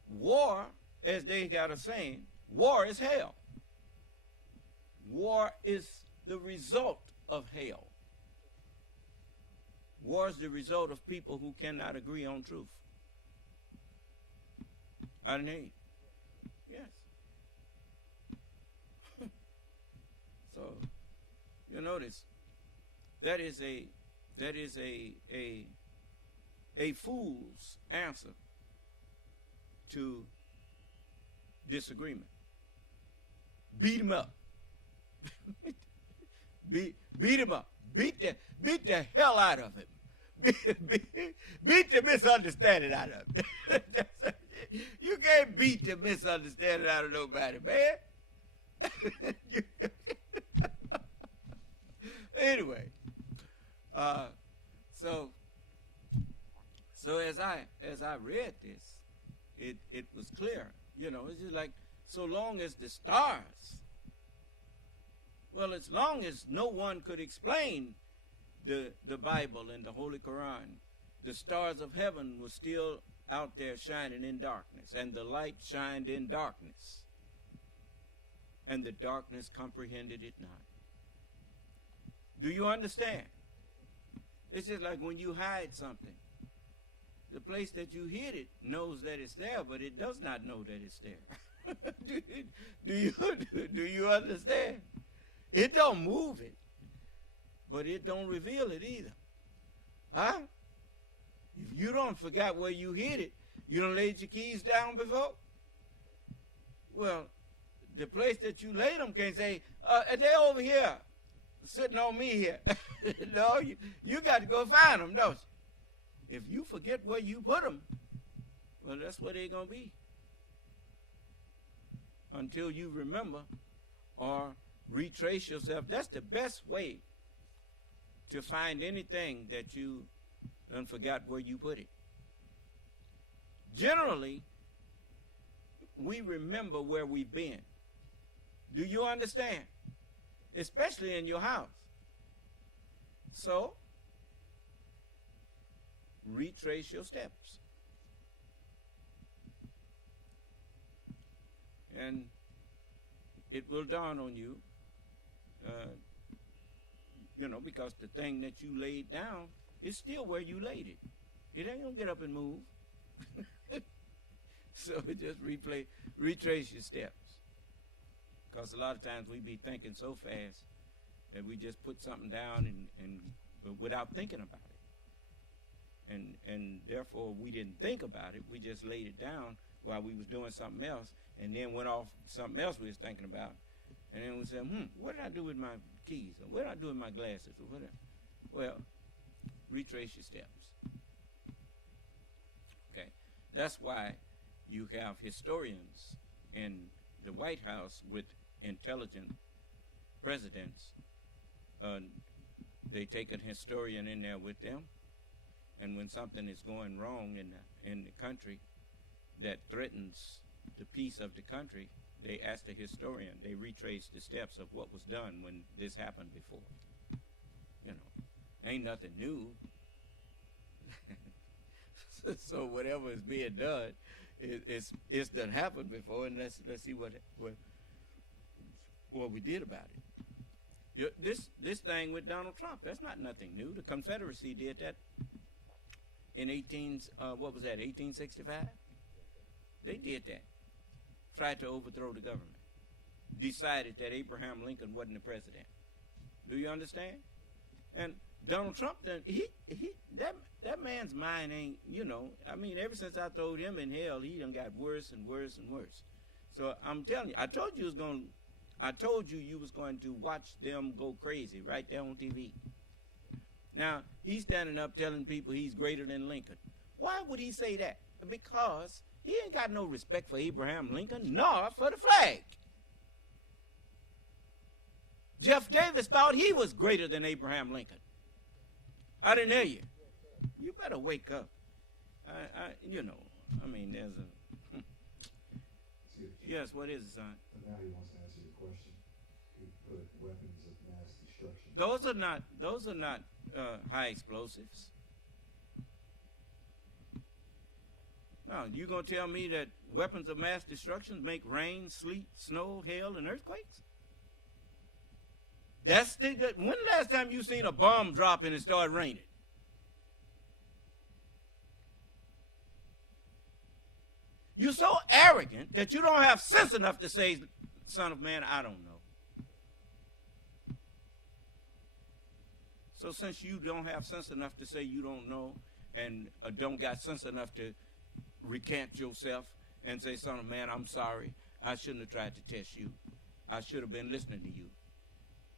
War, as they got a saying, war is hell. War is the result of hell. War is the result of people who cannot agree on truth. I didn't hear you. Yes. So, you notice that is a fool's answer to disagreement. Beat him up. beat him up. Beat the hell out of him. Beat the misunderstanding out of him. You can't beat the misunderstanding out of nobody, man. Anyway, so as I read this, it was clear. You know, it's just like, so long as the stars, well, as long as no one could explain the Bible and the Holy Quran, the stars of heaven were still out there shining in darkness, and the light shined in darkness, and the darkness comprehended it not. Do you understand? It's just like when you hide something. The place that you hid it knows that it's there, but it does not know that it's there. Do you understand? It don't move it, but it don't reveal it either. Huh? If you don't forget where you hid it, you don't laid your keys down before? Well, the place that you laid them can't say, they're over here, sitting on me here. No, you got to go find them, don't you? If you forget where you put them, well, that's where they're going to be. Until you remember or retrace yourself. That's the best way to find anything that you done forgot where you put it. Generally, we remember where we've been. Do you understand? Especially in your house. So, retrace your steps. And it will dawn on you, because the thing that you laid down is still where you laid it. It ain't gonna get up and move. So just retrace your steps. Because a lot of times we be thinking so fast that we just put something down and without thinking about it. And therefore we didn't think about it. We just laid it down while we was doing something else, and then went off something else we was thinking about. And then we said, what did I do with my keys? Or what did I do with my glasses? Or whatever. Well, retrace your steps. Okay. That's why you have historians in the White House with intelligent presidents, they take a historian in there with them, and when something is going wrong in the country that threatens the peace of the country, they ask the historian. They retrace the steps of what was done when this happened before. Ain't nothing new. So whatever is being done, it's done happened before, and let's see what we did about it. This thing with Donald Trump, that's not nothing new. The Confederacy did that in 1865? They did that. Tried to overthrow the government. Decided that Abraham Lincoln wasn't the president. Do you understand? And Donald Trump, that man's mind ain't, ever since I throwed him in hell, he done got worse and worse and worse. So I'm telling you, I told you you was going to watch them go crazy right there on TV. Now, he's standing up telling people he's greater than Lincoln. Why would he say that? Because he ain't got no respect for Abraham Lincoln, nor for the flag. Jeff Davis thought he was greater than Abraham Lincoln. I didn't hear you. You better wake up. There's a... Yes, what is it, son? But now he wants to answer your question. He put weapons of mass destruction. Those are not high explosives. Now, you gonna tell me that weapons of mass destruction make rain, sleet, snow, hail, and earthquakes? When the last time you seen a bomb drop and it started raining? You're so arrogant that you don't have sense enough to say, son of man, I don't know. So since you don't have sense enough to say you don't know and don't got sense enough to recant yourself and say, son of man, I'm sorry. I shouldn't have tried to test you. I should have been listening to you.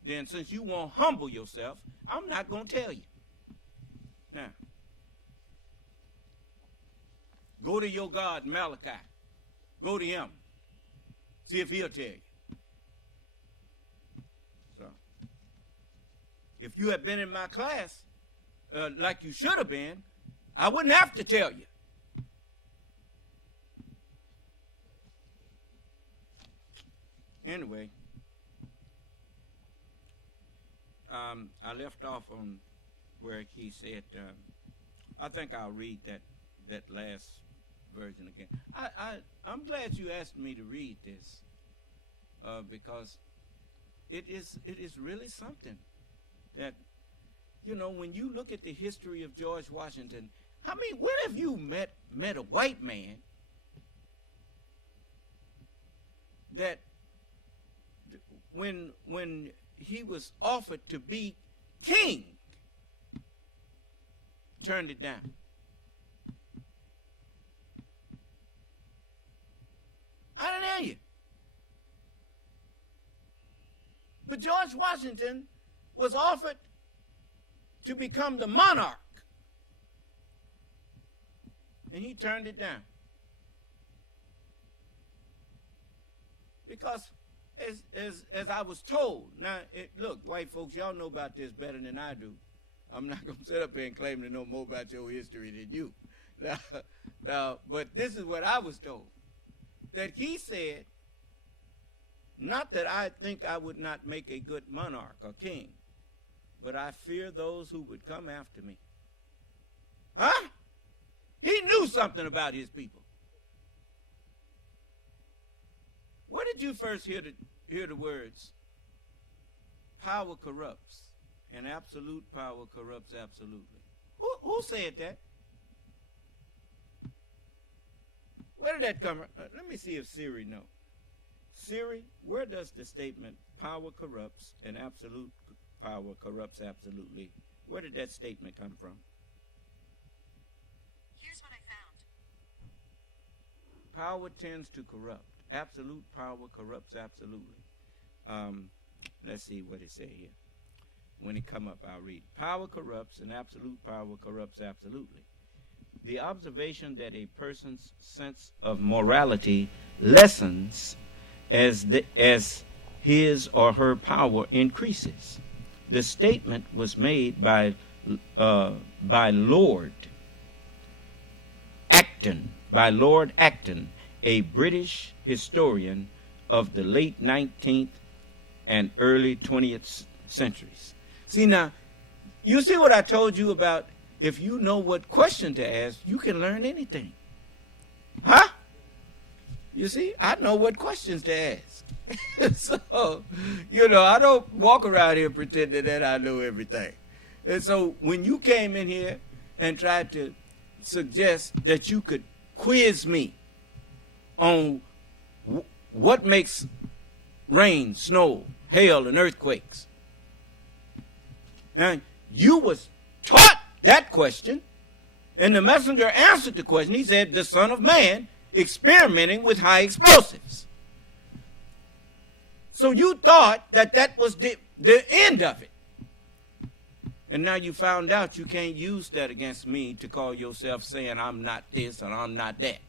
Then since you won't humble yourself, I'm not going to tell you. Now, go to your God, Malachi. Go to him. See if he'll tell you. So, if you had been in my class like you should have been, I wouldn't have to tell you. Anyway, I left off on where he said, I think I'll read that last version again. I'm glad you asked me to read this because it is really something that, when you look at the history of George Washington, when have you met a white man that when he was offered to be king, turned it down? I didn't hear you. But George Washington was offered to become the monarch, and he turned it down. Because as I was told, now, look, white folks, y'all know about this better than I do. I'm not going to sit up here and claim to know more about your history than you. Now, but this is what I was told. That he said, not that I think I would not make a good monarch or king, but I fear those who would come after me. Huh? He knew something about his people. Where did you first hear the words, power corrupts, and absolute power corrupts absolutely? Who said that? Where did that come from? Let me see if Siri knows. Siri, where does the statement power corrupts and absolute power corrupts absolutely, where did that statement come from? Here's what I found. Power tends to corrupt. Absolute power corrupts absolutely. Let's see what it say here. When it come up, I'll read. Power corrupts and absolute power corrupts absolutely. The observation that a person's sense of morality lessens as his or her power increases. The statement was made by Lord Acton, a British historian of the late 19th and early 20th centuries. See now, you see what I told you about if you know what question to ask, you can learn anything. Huh? You see, I know what questions to ask. So, I don't walk around here pretending that I know everything. And so when you came in here and tried to suggest that you could quiz me on what makes rain, snow, hail, and earthquakes. Now, you was taught that question, and the messenger answered the question. He said, the Son of Man experimenting with high explosives. So you thought that was the end of it. And now you found out you can't use that against me to call yourself saying I'm not this and I'm not that.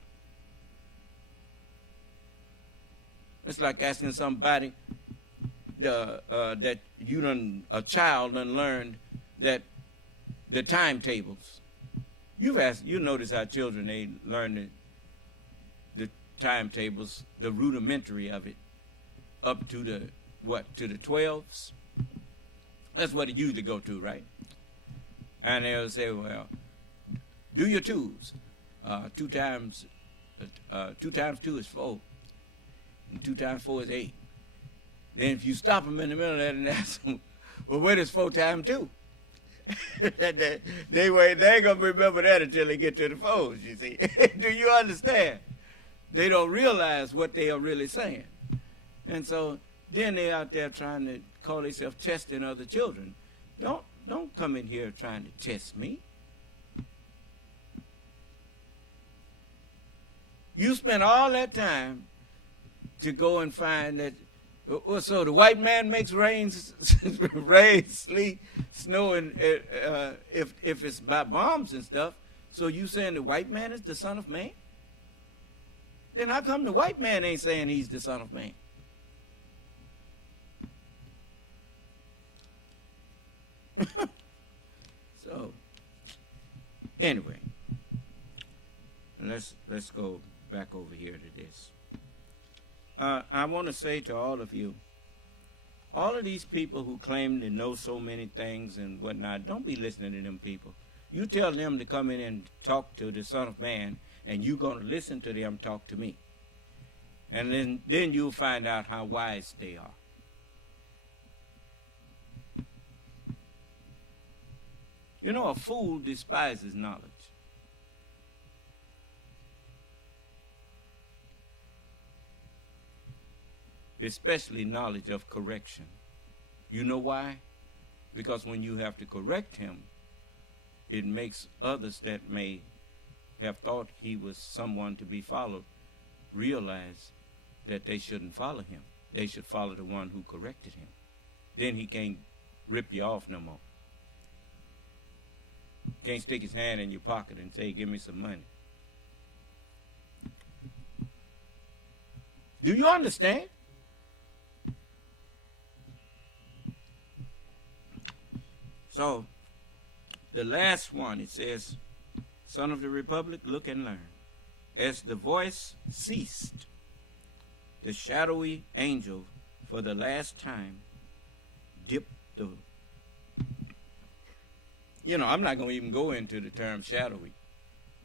It's like asking somebody that a child done learned that the timetables. You notice how children, they learn the timetables, the rudimentary of it, up to the 12s. That's what it usually go to, right? And they'll say, well, do your twos. 2 times 2 is 4. And 2 times 4 is 8. Then if you stop them in the middle of that and ask them, well, what is 4 times 2? they ain't going to remember that until they get to the 4s, you see. Do you understand? They don't realize what they are really saying. And so then they're out there trying to call themselves testing other children. Don't come in here trying to test me. You spent all that time to go and find that. So the white man makes rain, sleet, snow, and if it's by bombs and stuff. So you saying the white man is the Son of Man? Then how come the white man ain't saying he's the Son of Man? So anyway, let's go back over here to this. I want to say to all of you, all of these people who claim to know so many things and whatnot, don't be listening to them people. You tell them to come in and talk to the Son of Man, and you're going to listen to them talk to me. And then you'll find out how wise they are. You know, a fool despises knowledge. Especially knowledge of correction. You know why? Because when you have to correct him, it makes others that may have thought he was someone to be followed realize that they shouldn't follow him. They should follow the one who corrected him. Then he can't rip you off no more. Can't stick his hand in your pocket and say, give me some money. Do you understand? So, the last one, it says, Son of the Republic, look and learn. As the voice ceased, the shadowy angel, for the last time, dipped the... I'm not going to even go into the term shadowy,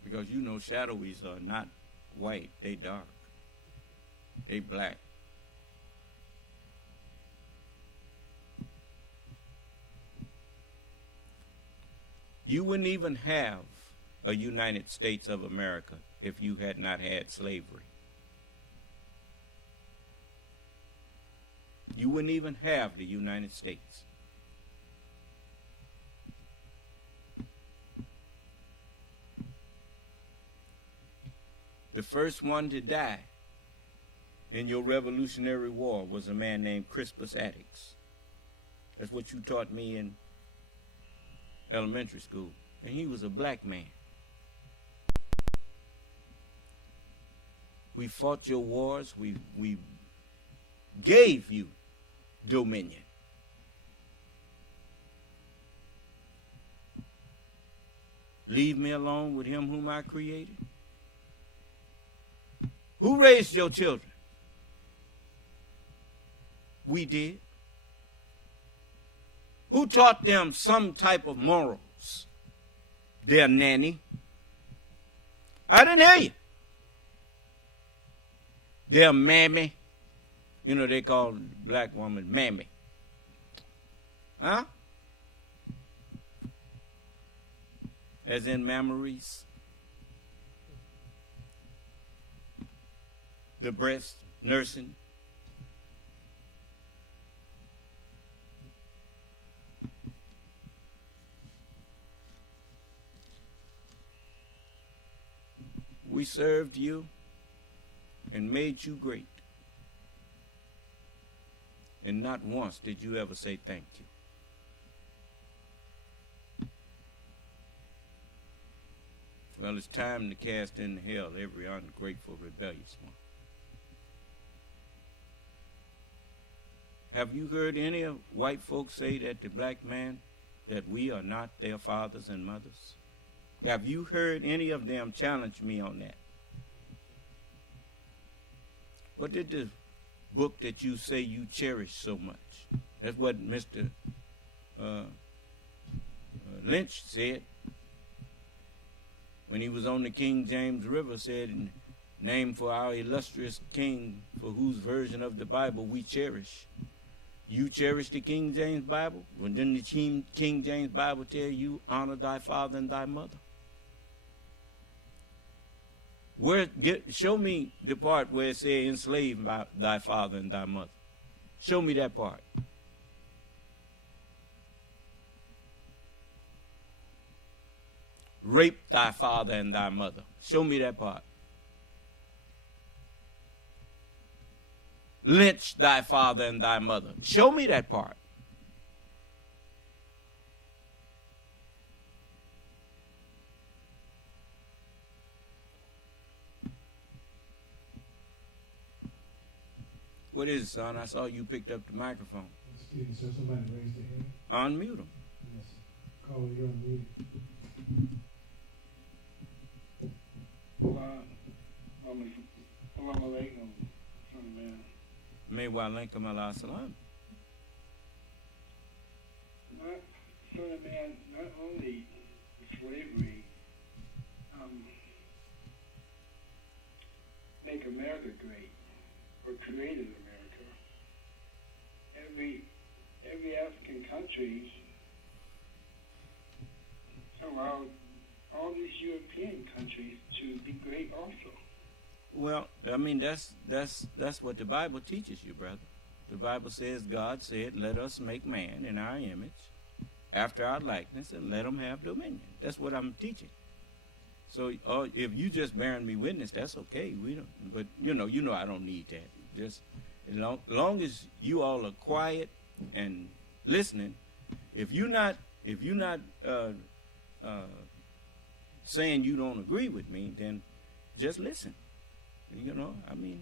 because shadowies are not white, they dark. They black. You wouldn't even have a United States of America if you had not had slavery. You wouldn't even have the United States. The first one to die in your Revolutionary War was a man named Crispus Attucks. That's what you taught me in elementary school. And he was a black man. We fought your wars. We gave you dominion. Leave me alone with him whom I created. Who raised your children? We did. Who taught them some type of morals? Their nanny. I didn't hear you. Their mammy. You know, they call black woman mammy. Huh? As in mammaries. The breast nursing. We served you and made you great. And not once did you ever say thank you. Well, it's time to cast into hell every ungrateful, rebellious one. Have you heard any of white folks say that the black man, that we are not their fathers and mothers? Have you heard any of them challenge me on that? What did the book that you say you cherish so much? That's what Mr. Lynch said when he was on the King James River, said, name for our illustrious king for whose version of the Bible we cherish. You cherish the King James Bible? Well, didn't the King James Bible tell you, honor thy father and thy mother? Show me the part where it says enslave thy father and thy mother. Show me that part. Rape thy father and thy mother. Show me that part. Lynch thy father and thy mother. Show me that part. What is it, son? I saw you picked up the microphone. Excuse me, sir. Somebody raised their hand. Unmute them. Yes, sir. Call when you're unmuted. Assalamu alaikum, son of man. May wa alaikum ala salam. Son of man, not only slavery make America great, or created America. Every African country allowed all these European countries to be great also. Well, I mean, that's what the Bible teaches you, brother. The Bible says, God said, let us make man in our image, after our likeness, and let them have dominion. That's what I'm teaching. So if you just bearing me witness, that's okay. We don't, but you know, I don't need that. Just as long as you all are quiet and listening. If you're not saying you don't agree with me, then just listen. You know, I mean,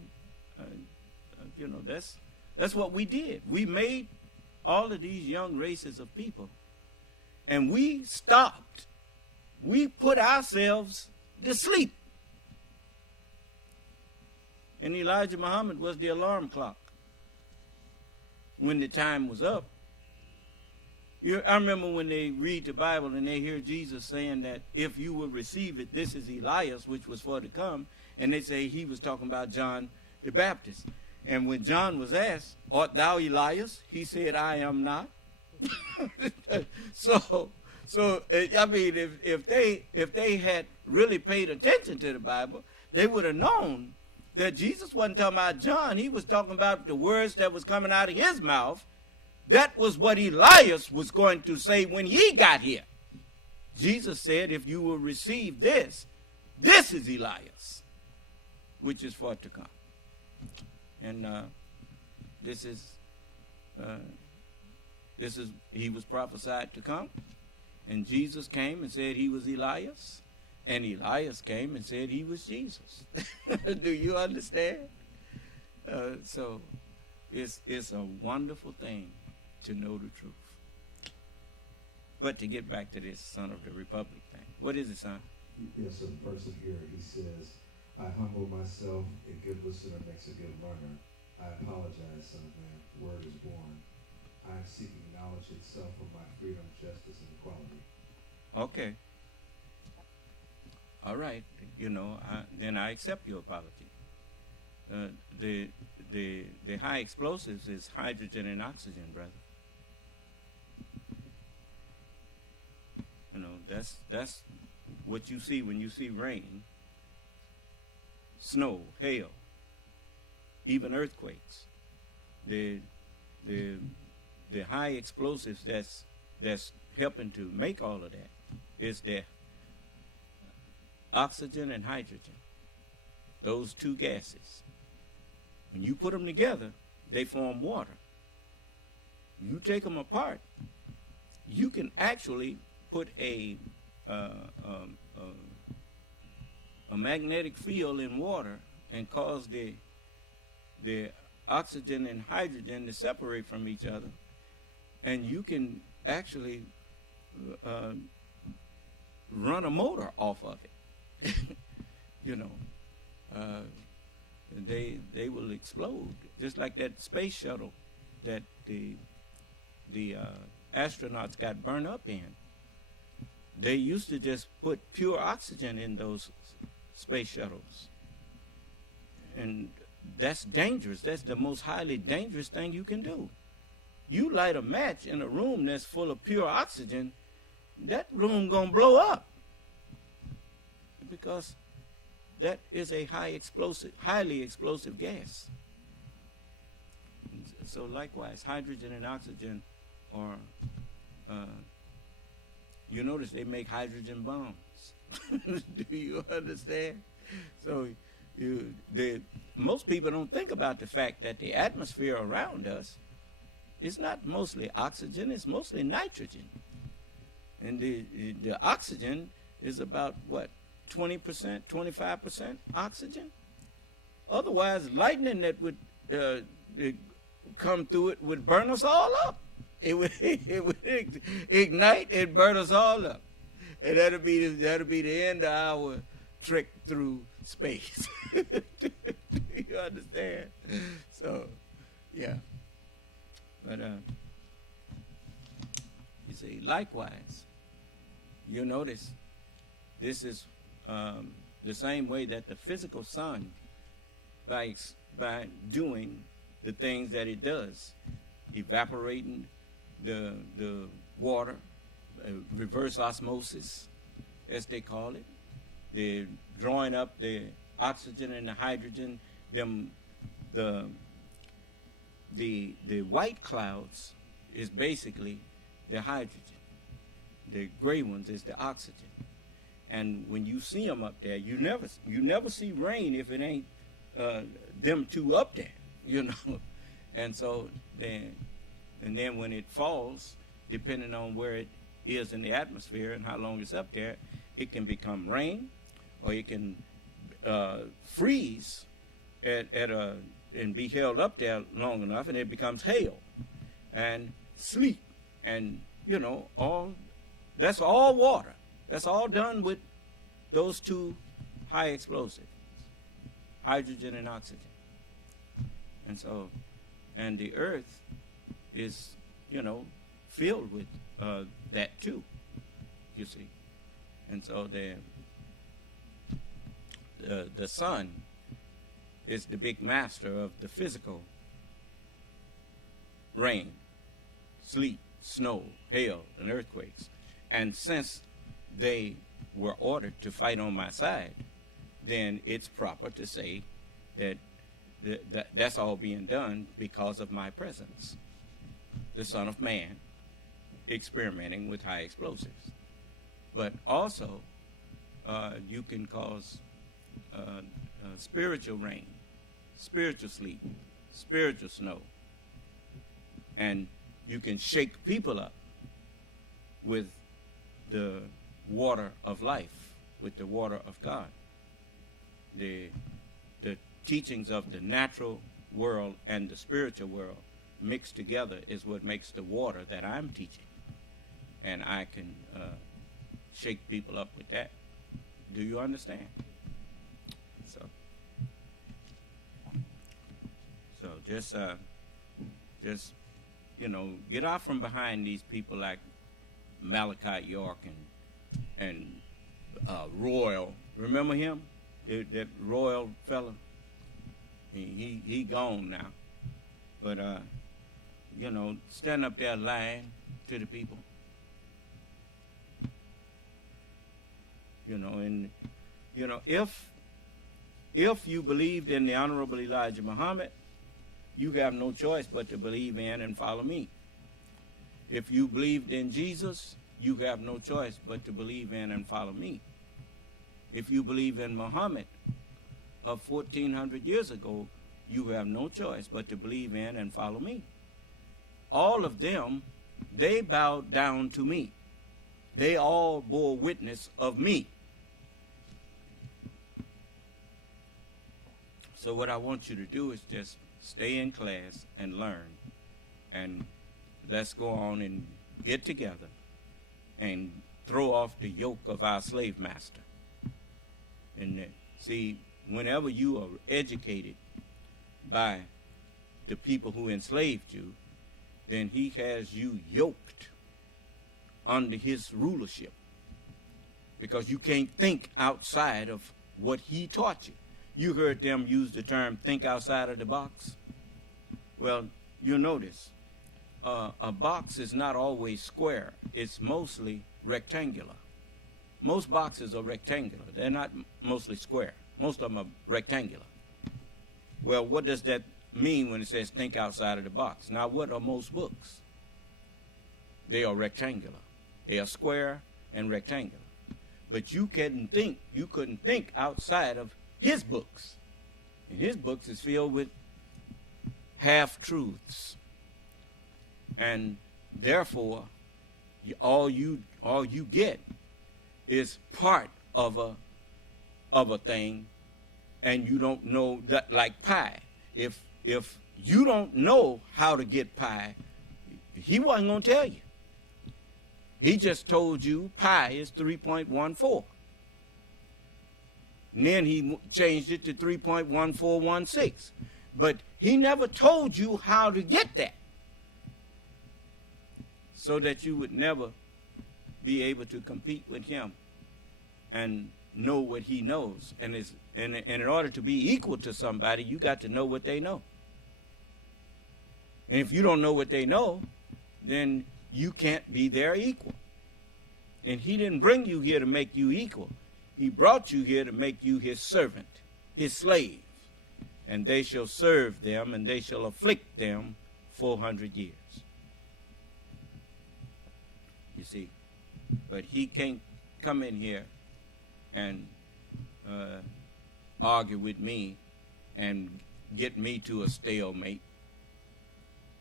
that's what we did. We made all of these young races of people, and we stopped. We put ourselves to sleep. And Elijah Muhammad was the alarm clock. When the time was up, I remember when they read the Bible and they hear Jesus saying that if you will receive it, this is Elias, which was for to come. And they say he was talking about John the Baptist. And when John was asked, art thou Elias? He said, I am not. So I mean, if they had really paid attention to the Bible, they would have known that Jesus wasn't talking about John. He was talking about the words that was coming out of his mouth. That was what Elias was going to say when he got here. Jesus said, if you will receive this, this is Elias, which is for to come. And this is he was prophesied to come. And Jesus came and said he was Elias. And Elias came and said he was Jesus. Do you understand? So it's a wonderful thing to know the truth. But to get back to this son of the republic thing, what is it, son? Yes, so the person here, he says, I humble myself, a good listener makes a good learner. I apologize, son of man, word is born. I am seeking knowledge itself for my freedom, justice, and equality. Okay. All right. Then I accept your apology. The high explosives is hydrogen and oxygen, brother. That's what you see when you see rain, snow, hail, even earthquakes. The high explosives that's helping to make all of that is the oxygen and hydrogen. Those two gases. When you put them together, they form water. You take them apart, you can actually put a magnetic field in water and cause the oxygen and hydrogen to separate from each other, and you can actually run a motor off of it. They will explode, just like that space shuttle that the astronauts got burned up in. They used to just put pure oxygen in those space shuttles. And that's dangerous. That's the most highly dangerous thing you can do. You light a match in a room that's full of pure oxygen, that room gonna blow up. Because that is a highly explosive gas. So likewise, hydrogen and oxygen are, you notice they make hydrogen bombs. Do you understand? So most people don't think about the fact that the atmosphere around us is not mostly oxygen, it's mostly nitrogen. And the oxygen is about, what, 20%, 25% oxygen? Otherwise, lightning that would come through it would burn us all up. It would ignite and burn us all up. And that'll be the end of our trek through space. You understand? So, yeah. But you see, likewise, you'll notice this is the same way that the physical sun, by doing the things that it does, evaporating the water, reverse osmosis, as they call it, they're drawing up the oxygen and the hydrogen. The white clouds is basically the hydrogen. The gray ones is the oxygen. And when you see them up there, you never see rain if it ain't them two up there, And so then when it falls, depending on where it is in the atmosphere and how long it's up there, it can become rain, or it can freeze and be held up there long enough, and it becomes hail and sleet, and that's all water. That's all done with those two high explosives, hydrogen and oxygen. And so, and the earth is, filled with that too, you see. And so the sun is the big master of the physical rain, sleet, snow, hail, and earthquakes. And since they were ordered to fight on my side, then it's proper to say that that's all being done because of my presence, the Son of Man, experimenting with high explosives. But also, you can cause spiritual rain, spiritual sleet, spiritual snow, and you can shake people up with the water of life, with the water of God. The teachings of the natural world and the spiritual world mixed together is what makes the water that I'm teaching. And I can shake people up with that. Do you understand? So just get out from behind these people like Malachi York and Royal. Remember him? That Royal fella? He gone now. But, stand up there lying to the people. If you believed in the Honorable Elijah Muhammad, you have no choice but to believe in and follow me. If you believed in Jesus, you have no choice but to believe in and follow me. If you believe in Muhammad of 1400 years ago, you have no choice but to believe in and follow me. All of them, they bowed down to me. They all bore witness of me. So what I want you to do is just stay in class and learn, and let's go on and get together and throw off the yoke of our slave master. And see, whenever you are educated by the people who enslaved you, then he has you yoked under his rulership, because you can't think outside of what he taught you. You heard them use the term think outside of the box. Well, you'll notice a box is not always square. It's mostly rectangular. Most boxes are rectangular. They're not mostly square. Most of them are rectangular. Well, what does that mean when it says think outside of the box? Now, what are most books? They are rectangular. They are square and rectangular. But you couldn't think outside of his books. And his books is filled with half-truths. And therefore, all you get is part of a thing, and you don't know that, like pie. If you don't know how to get pie, he wasn't going to tell you. He just told you pi is 3.14. And then he changed it to 3.1416. But he never told you how to get that, so that you would never be able to compete with him and know what he knows. And in order to be equal to somebody, you got to know what they know. And if you don't know what they know, then you can't be their equal. And he didn't bring you here to make you equal. He brought you here to make you his servant, his slave. And they shall serve them, and they shall afflict them 400 years. You see, but he can't come in here and argue with me and get me to a stalemate,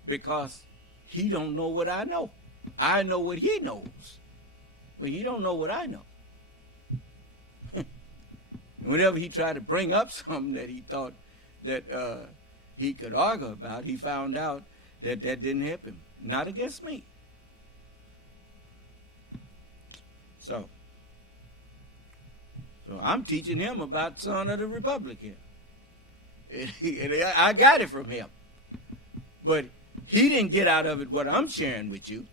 because he don't know what I know. I know what he knows, but he don't know what I know. Whenever he tried to bring up something that he thought that he could argue about, he found out that that didn't help him. Not against me. So I'm teaching him about Son of the Republic here. And I got it from him. But he didn't get out of it what I'm sharing with you.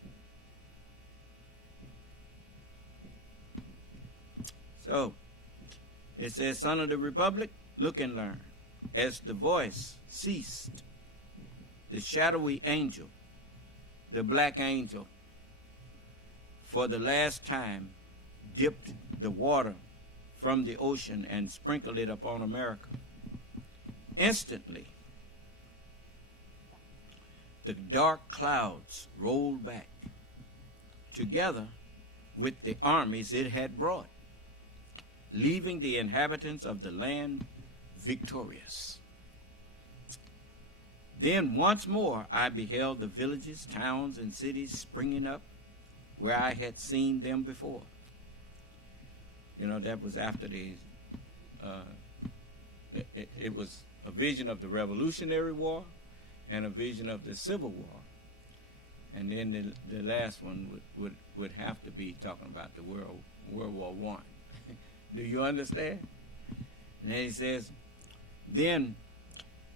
So it says, Son of the Republic, look and learn. As the voice ceased, the shadowy angel, the black angel, for the last time dipped the water from the ocean and sprinkled it upon America. Instantly, the dark clouds rolled back, together with the armies it had brought, leaving the inhabitants of the land victorious. Then once more I beheld the villages, towns, and cities springing up where I had seen them before. You know, that was after it was a vision of the Revolutionary War and a vision of the Civil War. And then the last one would have to be talking about the World War I. Do you understand? And then he says, then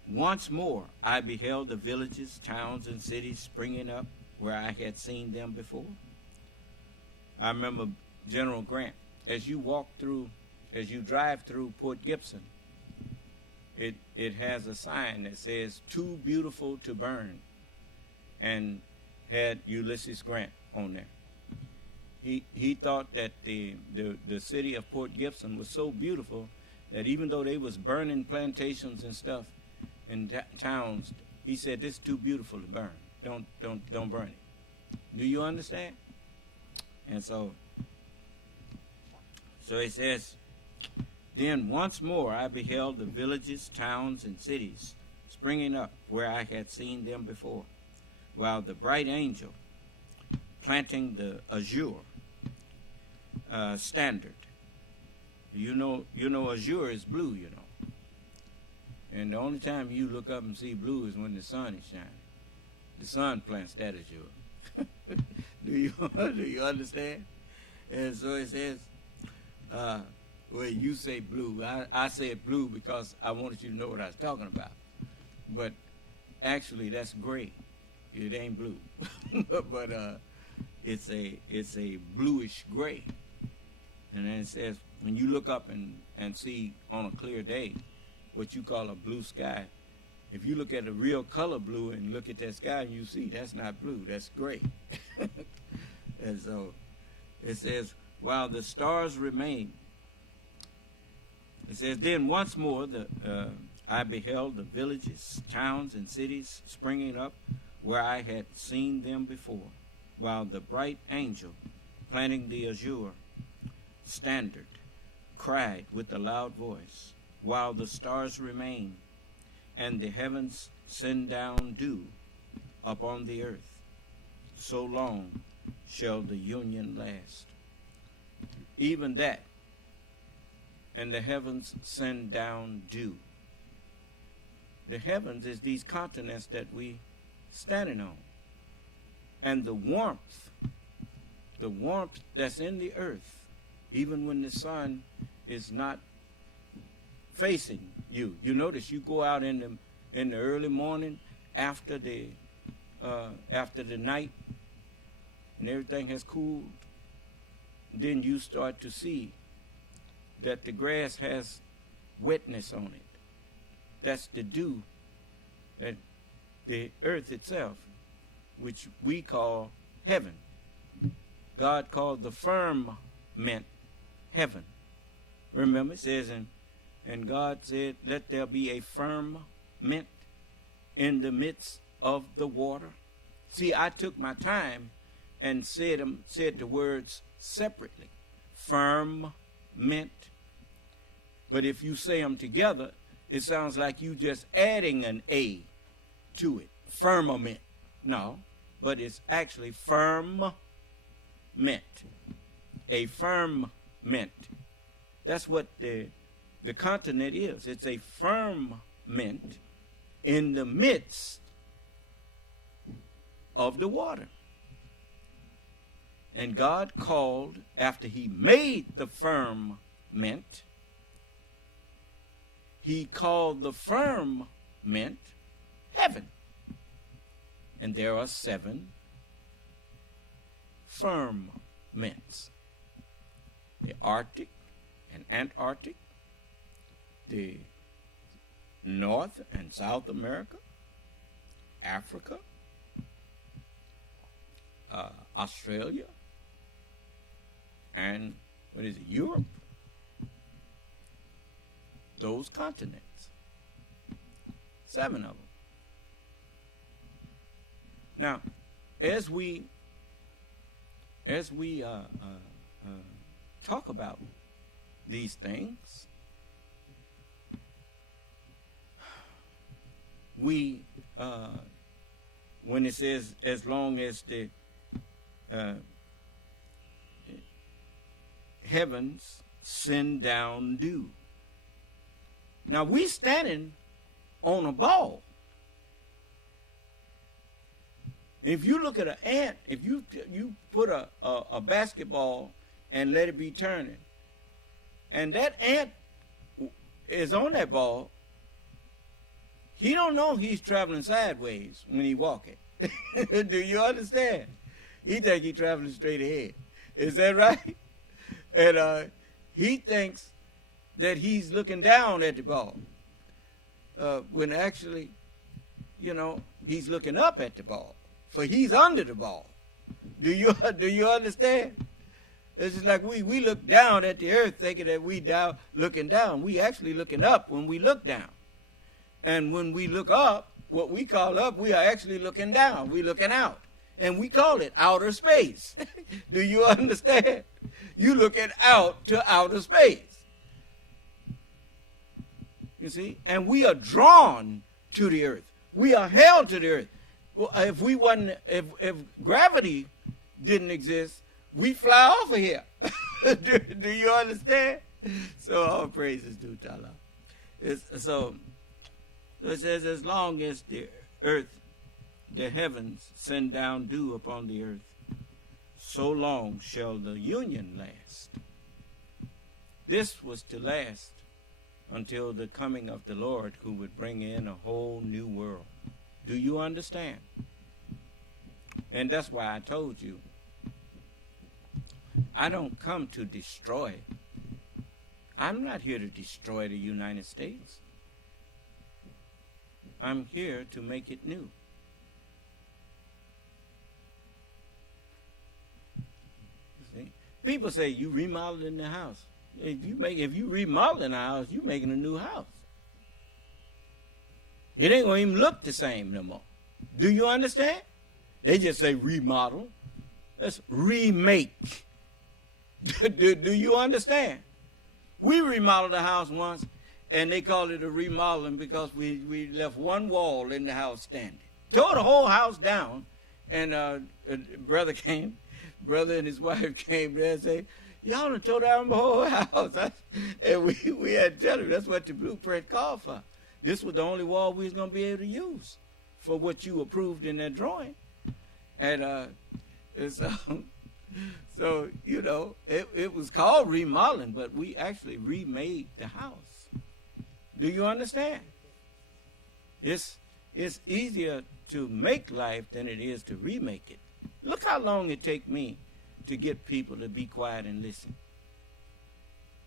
once more I beheld the villages, towns, and cities springing up where I had seen them before. I remember General Grant, as you drive through Port Gibson, it has a sign that says, too beautiful to burn, and had Ulysses Grant on there. He thought that the city of Port Gibson was so beautiful that even though they was burning plantations and stuff in towns, he said, this is too beautiful to burn. Don't burn it. Do you understand? And so it says, then once more I beheld the villages, towns, and cities springing up where I had seen them before, while the bright angel planting the azure standard. You know azure is blue, you know. And the only time you look up and see blue is when the sun is shining. The sun plants that azure. Do you understand? And so it says, well, you say blue. I said blue because I wanted you to know what I was talking about. But actually, that's gray. It ain't blue, but it's a bluish gray. And then it says, when you look up and see on a clear day what you call a blue sky, if you look at a real color blue and look at that sky, you see that's not blue, that's gray. And so it says, while the stars remain, it says, then once more I beheld the villages, towns, and cities springing up where I had seen them before, while the bright angel planting the azure standard cried with a loud voice, while the stars remain, and the heavens send down dew upon the earth, so long shall the union last. Even that, and the heavens send down dew. The heavens is these continents that we standing on. And the warmth that's in the earth, even when the sun is not facing you. You notice you go out in the early morning after the night and everything has cooled, then you start to see that the grass has wetness on it. That's the dew that the earth itself, which we call heaven. God called the firmament heaven. Remember, it says, and God said, let there be a firmament in the midst of the water. See, I took my time and said the words separately. Firmament. But if you say them together, it sounds like you just adding an A to it. Firmament. No, but it's actually firmament. A firmament. That's what the continent is. It's a firmament in the midst of the water. And God called, after he made the firmament, he called the firmament heaven. And there are 7 firmaments. The Arctic and Antarctic, the North and South America, Africa, Australia, and Europe. Those continents. 7 of them. Now, as we talk about these things, we when it says as long as the heavens send down dew. Now we standing on a ball. If you look at an ant, if you put a basketball and let it be turning, and that ant is on that ball, he don't know he's traveling sideways when he walking. Do you understand? He think he's traveling straight ahead. Is that right? And he thinks that he's looking down at the ball, when actually, he's looking up at the ball, for he's under the ball. Do you understand? It's just like we look down at the earth thinking that we down looking down. We actually looking up when we look down. And when we look up, what we call up, we are actually looking down. We're looking out. And we call it outer space. Do you understand? You looking out to outer space. You see? And we are drawn to the earth. We are held to the earth. Well, if gravity didn't exist, we fly off of here. do you understand? So all praises due to Allah. So it says, as long as the earth, the heavens send down dew upon the earth, so long shall the union last. This was to last until the coming of the Lord, who would bring in a whole new world. Do you understand? And that's why I told you, I don't come to destroy. I'm not here to destroy the United States. I'm here to make it new. See? People say you remodeling the house. If you remodeling a house, you making a new house. It ain't gonna even look the same no more. Do you understand? They just say remodel. That's remake. Do you understand? We remodeled a house once, and they called it a remodeling because we left one wall in the house standing. Tore the whole house down, and brother and his wife came there and said, y'all done tore down the whole house. And we had to tell him that's what the blueprint called for. This was the only wall we was going to be able to use for what you approved in that drawing. And so it was called remodeling, but we actually remade the house. Do you understand? It's easier to make life than it is to remake it. Look how long it take me to get people to be quiet and listen.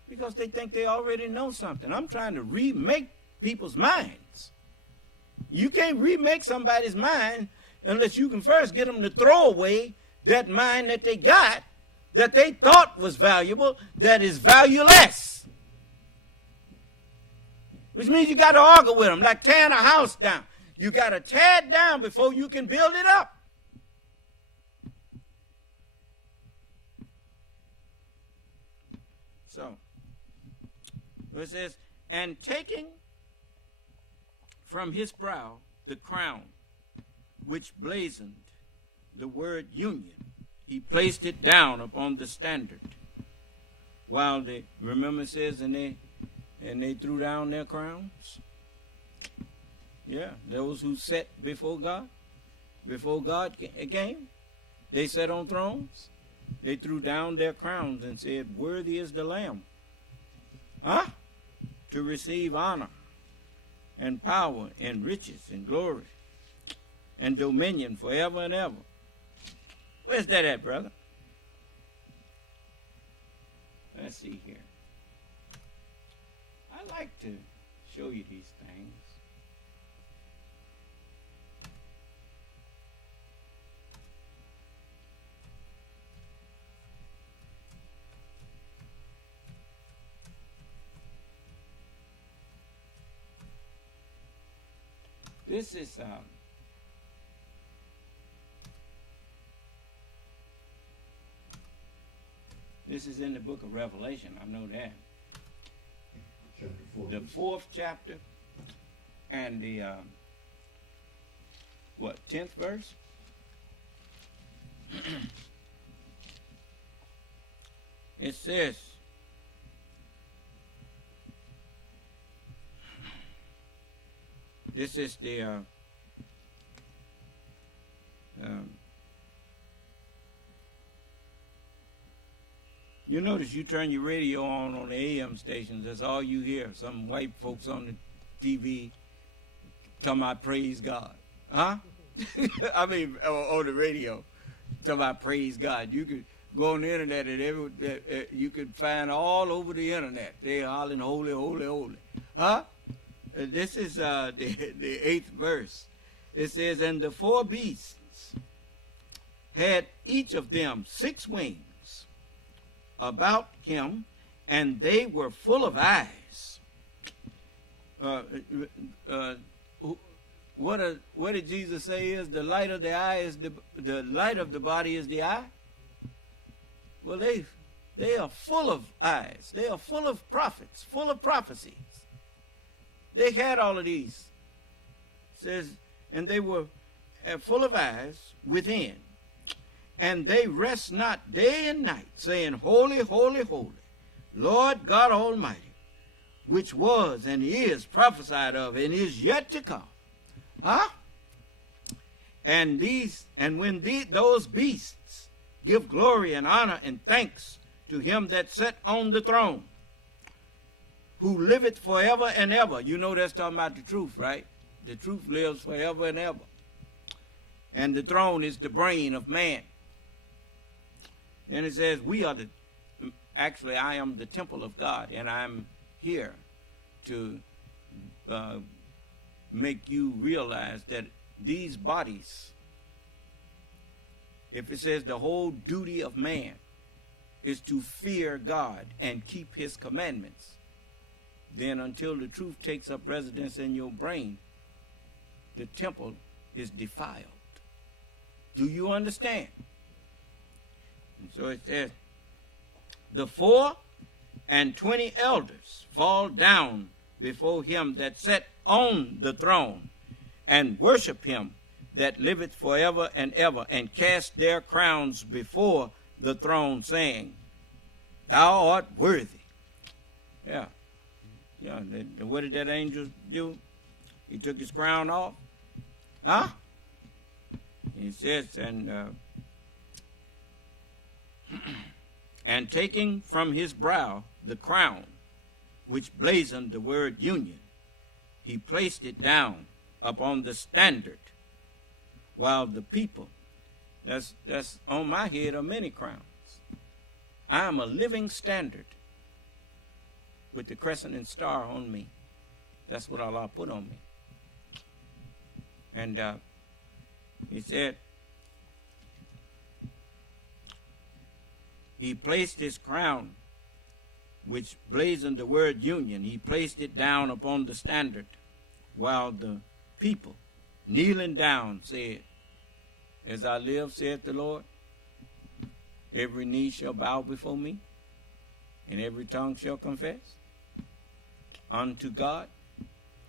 Because they think they already know something. I'm trying to remake people's minds. You can't remake somebody's mind unless you can first get them to throw away that mind that they got, that they thought was valuable, that is valueless. Which means you got to argue with them, like tearing a house down. You got to tear it down before you can build it up. So, it says, and taking from his brow the crown which blazoned the word union, he placed it down upon the standard. While remember it says, and they threw down their crowns. Yeah, those who sat before God came, they sat on thrones. They threw down their crowns and said, worthy is the Lamb, to receive honor and power and riches and glory and dominion forever and ever. Where's that at, brother? Let's see here. I like to show you these things. This is in the book of Revelation. I know that. Chapter 4. The 4th chapter and the 10th verse? It says, This is the you notice you turn your radio on the AM stations, that's all you hear. Some white folks on the TV talking about praise God. Huh? I mean, on the radio, talking about praise God. You could go on the internet and you could find all over the internet. They're hollering, holy, holy, holy. Huh? This is the 8th verse. It says, and the 4 beasts had each of them 6 wings about him, and they were full of eyes. What did Jesus say is the light of the eye is the light of the body is the eye? Well, they are full of eyes. They are full of prophets, full of prophecies. They had all of these. It says, and they were full of eyes within. And they rest not day and night, saying, holy, holy, holy, Lord God Almighty, which was and is prophesied of and is yet to come. Huh? And when those beasts give glory and honor and thanks to him that sat on the throne, who liveth forever and ever. You know that's talking about the truth, right? The truth lives forever and ever. And the throne is the brain of man. Then it says, I am the temple of God, and I'm here to make you realize that these bodies, if it says the whole duty of man is to fear God and keep his commandments, then until the truth takes up residence in your brain, the temple is defiled. Do you understand? And so it says, the 24 elders fall down before him that sat on the throne, and worship him that liveth forever and ever, and cast their crowns before the throne, saying, thou art worthy. Yeah. What did that angel do? He took his crown off. Huh? He says, and taking from his brow the crown, which blazoned the word union, he placed it down upon the standard, while the people, that's on my head are many crowns. I am a living standard with the crescent and star on me. That's what Allah put on me. And he said, he placed his crown, which blazoned the word union, he placed it down upon the standard, while the people, kneeling down, said, as I live, saith the Lord, every knee shall bow before me, and every tongue shall confess unto God,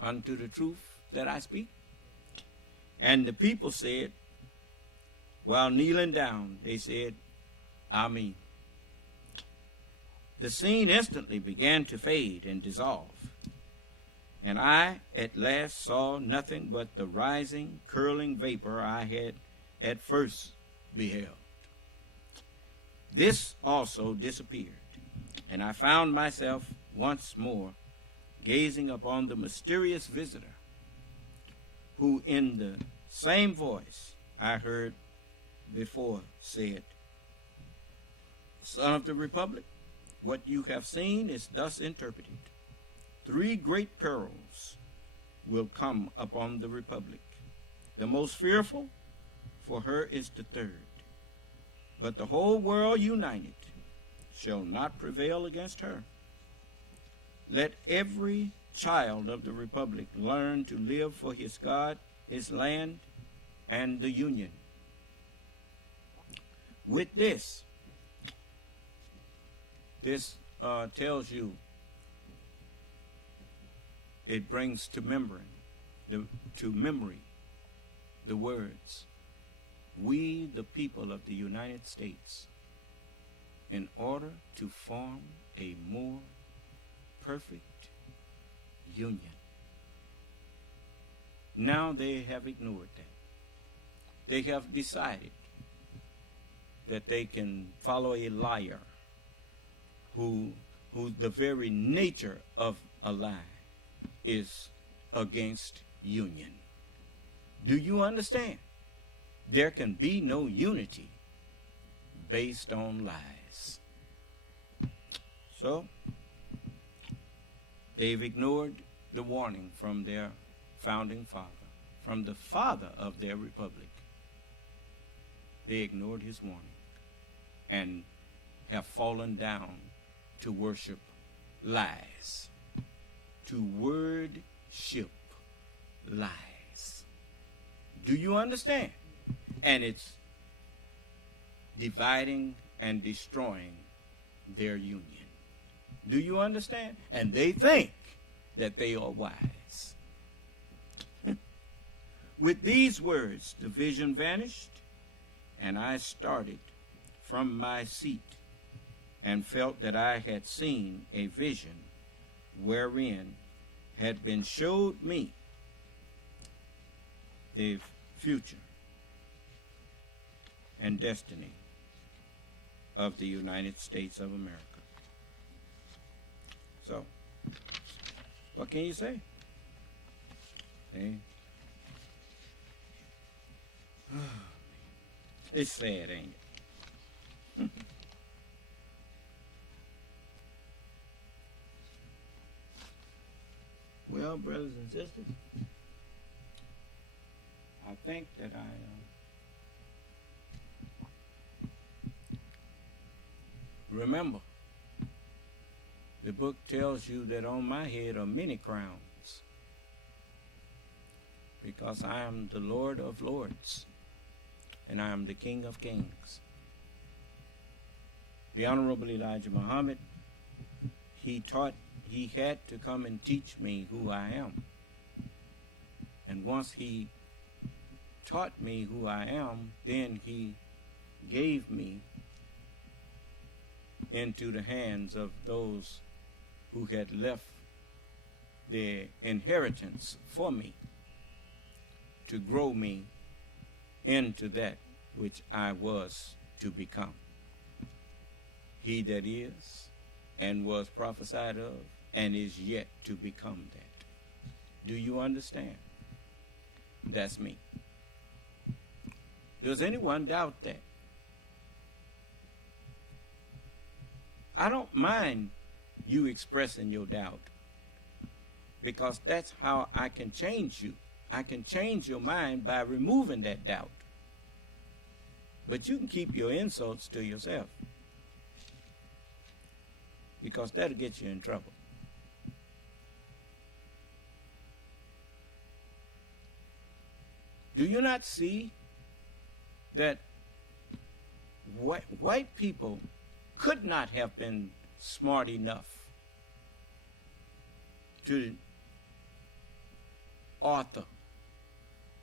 unto the truth that I speak. And the people said, while kneeling down, they said, Amen. The scene instantly began to fade and dissolve, and I at last saw nothing but the rising, curling vapor I had at first beheld. This also disappeared, and I found myself once more gazing upon the mysterious visitor, who in the same voice I heard before said, Son of the Republic, what you have seen is thus interpreted. 3 great perils will come upon the Republic. The most fearful, for her is the 3rd. But the whole world united shall not prevail against her. Let every child of the Republic learn to live for his God, his land, and the Union. With this tells you, it brings to memory the words, we the people of the United States, in order to form a more perfect union, Now they have ignored that. They have decided that they can follow a liar who the very nature of a lie is against union. Do you understand? There can be no unity based on lies. So, they've ignored the warning from their founding father, from the father of their republic. They ignored his warning and have fallen down to worship lies, to word-ship lies. Do you understand? And it's dividing and destroying their union. Do you understand? And they think that they are wise. With these words, the vision vanished, and I started from my seat and felt that I had seen a vision wherein had been showed me the future and destiny of the United States of America. So, what can you say? It's sad, ain't it? Well, brothers and sisters, I think that remember, the book tells you that on my head are many crowns, because I am the Lord of lords, and I am the King of kings. The Honorable Elijah Muhammad, he had to come and teach me who I am. And once he taught me who I am, then he gave me into the hands of those who had left their inheritance for me to grow me into that which I was to become. He that is and was prophesied of and is yet to become that. Do you understand? That's me. Does anyone doubt that? I don't mind you expressing your doubt, because that's how I can change you. I can change your mind by removing that doubt. But you can keep your insults to yourself, because that'll get you in trouble. Do you not see that white people could not have been smart enough to author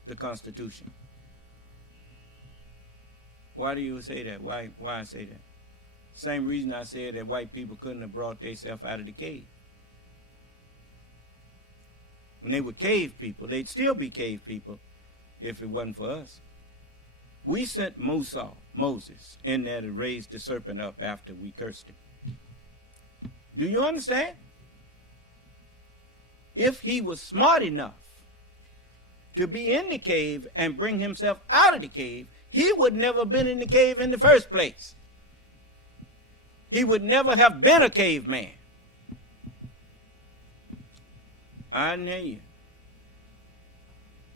the Constitution? Why do you say that? Why I say that? Same reason I said that white people couldn't have brought themselves out of the cave. When they were cave people, they'd still be cave people if it wasn't for us. We sent Moses, in there to raise the serpent up after we cursed him. Do you understand? If he was smart enough to be in the cave and bring himself out of the cave, he would never have been in the cave in the first place. He would never have been a caveman. I didn't hear you.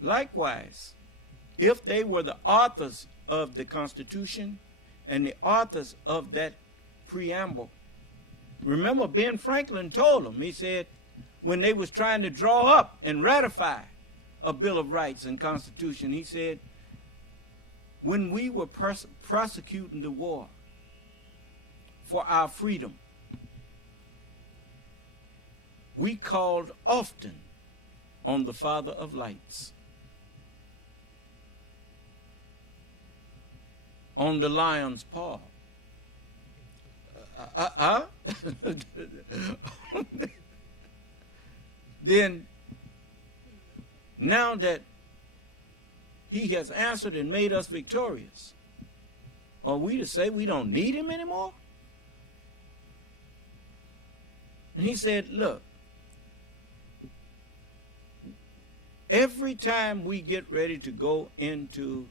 Likewise, if they were the authors of the Constitution and the authors of that preamble, remember Ben Franklin told them, he said, when they was trying to draw up and ratify a Bill of Rights and Constitution, he said, when we were prosecuting the war for our freedom, we called often on the Father of Lights, on the lion's paw. Then now that he has answered and made us victorious, are we to say we don't need him anymore? And he said, look, every time we get ready to go into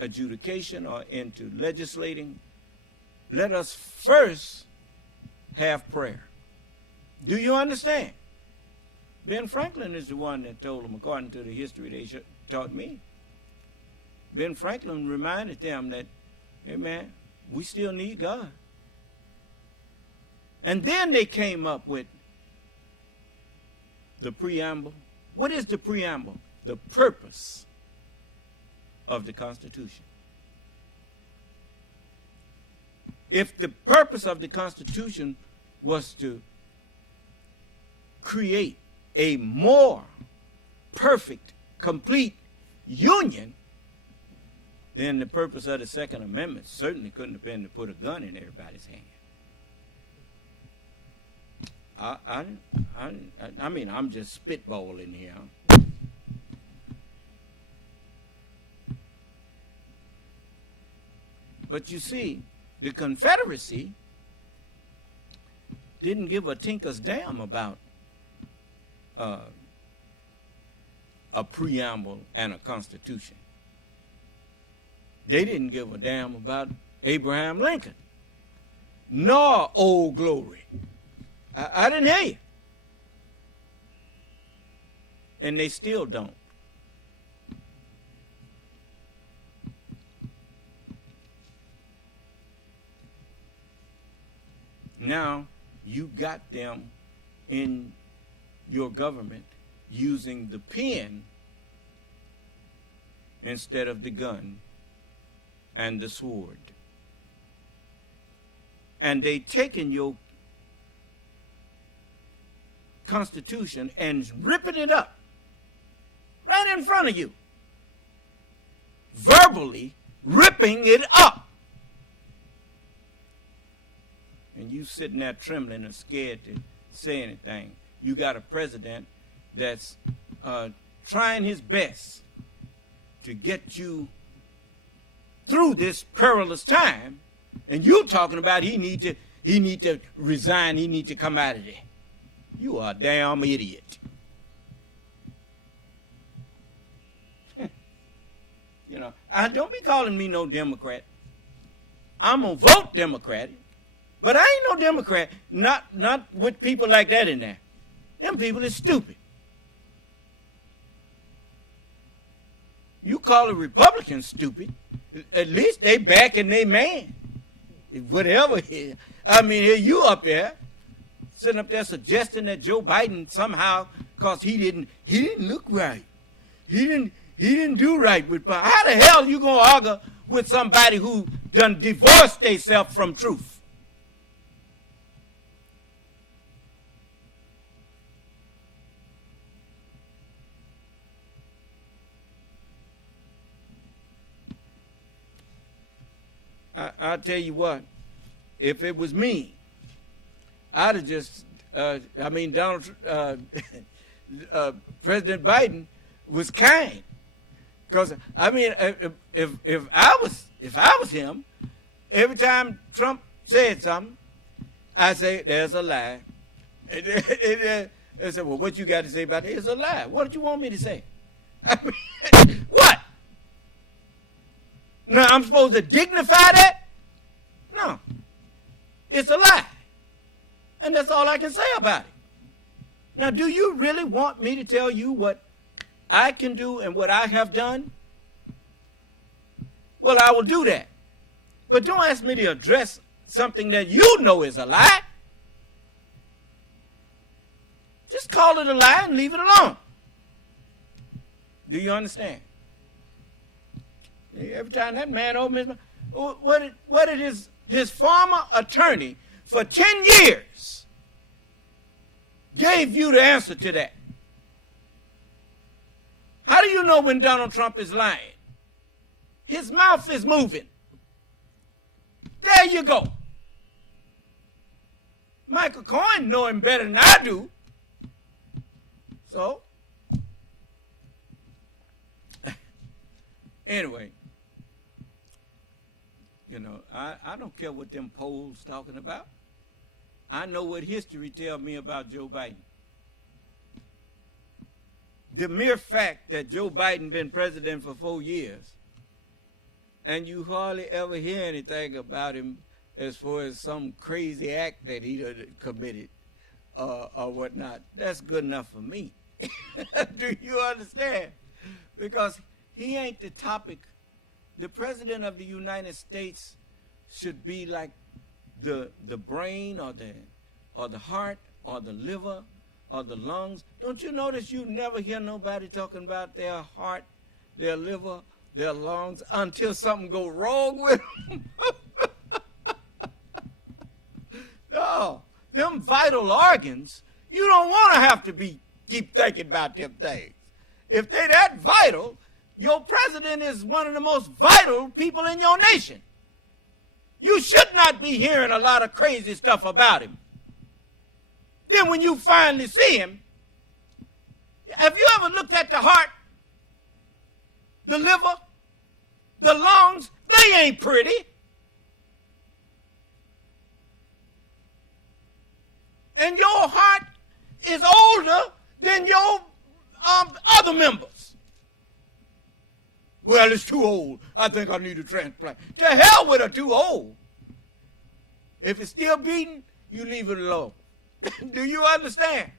adjudication or into legislating, let us first have prayer. Do you understand? Ben Franklin is the one that told them, according to the history they taught me. Ben Franklin reminded them that, hey man, we still need God. And then they came up with the preamble. What is the preamble? The purpose of the Constitution. If the purpose of the Constitution was to create a more perfect, complete union, then the purpose of the Second Amendment certainly couldn't have been to put a gun in everybody's hand. I mean, I'm just spitballing here. But you see, the Confederacy didn't give a tinker's damn about a preamble and a constitution. They didn't give a damn about Abraham Lincoln, nor Old Glory. I didn't hear you. And they still don't. Now, you got them in your government using the pen instead of the gun and the sword. And they taken your Constitution and ripping it up right in front of you. Verbally ripping it up. And you sitting there trembling and scared to say anything. You got a president that's trying his best to get you through this perilous time, and you're talking about he need to resign, he need to come out of there. You are a damn idiot. You know, don't be calling me no Democrat. I'm gonna vote Democratic, but I ain't no Democrat. Not with people like that in there. Them people is stupid. You call a Republican stupid, at least they backing their man. Whatever. I mean, here you up there, sitting up there suggesting that Joe Biden somehow, because he didn't look right. He didn't do right with power. How the hell you gonna argue with somebody who done divorced themselves from truth? I'll tell you what, if it was me, I'd have just, President Biden was kind. Because, I mean, if I was him, every time Trump said something, I say, there's a lie. I said, well, what you got to say about it? It's a lie. What did you want me to say? I mean, what? Now, I'm supposed to dignify that? No. It's a lie. And that's all I can say about it. Now, do you really want me to tell you what I can do and what I have done? Well, I will do that. But don't ask me to address something that you know is a lie. Just call it a lie and leave it alone. Do you understand? Every time that man opens his mouth, what did his former attorney for 10 years gave you the answer to that? How do you know when Donald Trump is lying? His mouth is moving. There you go. Michael Cohen know him better than I do. So, Anyway, you know, I don't care what them polls talking about. I know what history tells me about Joe Biden. The mere fact that Joe Biden been president for 4 years, and you hardly ever hear anything about him as far as some crazy act that he committed or whatnot, that's good enough for me. Do you understand? Because he ain't the topic. The president of the United States should be like the brain or the heart or the liver or the lungs. Don't you notice you never hear nobody talking about their heart, their liver, their lungs until something go wrong with them? No, them vital organs, you don't want to have to keep thinking about them things. If they that vital, your president is one of the most vital people in your nation. You should not be hearing a lot of crazy stuff about him. Then when you finally see him, have you ever looked at the heart, the liver, the lungs? They ain't pretty. And your heart is older than your other members. Well, it's too old. I think I need a transplant. To hell with it, too old. If it's still beating, you leave it alone. Do you understand?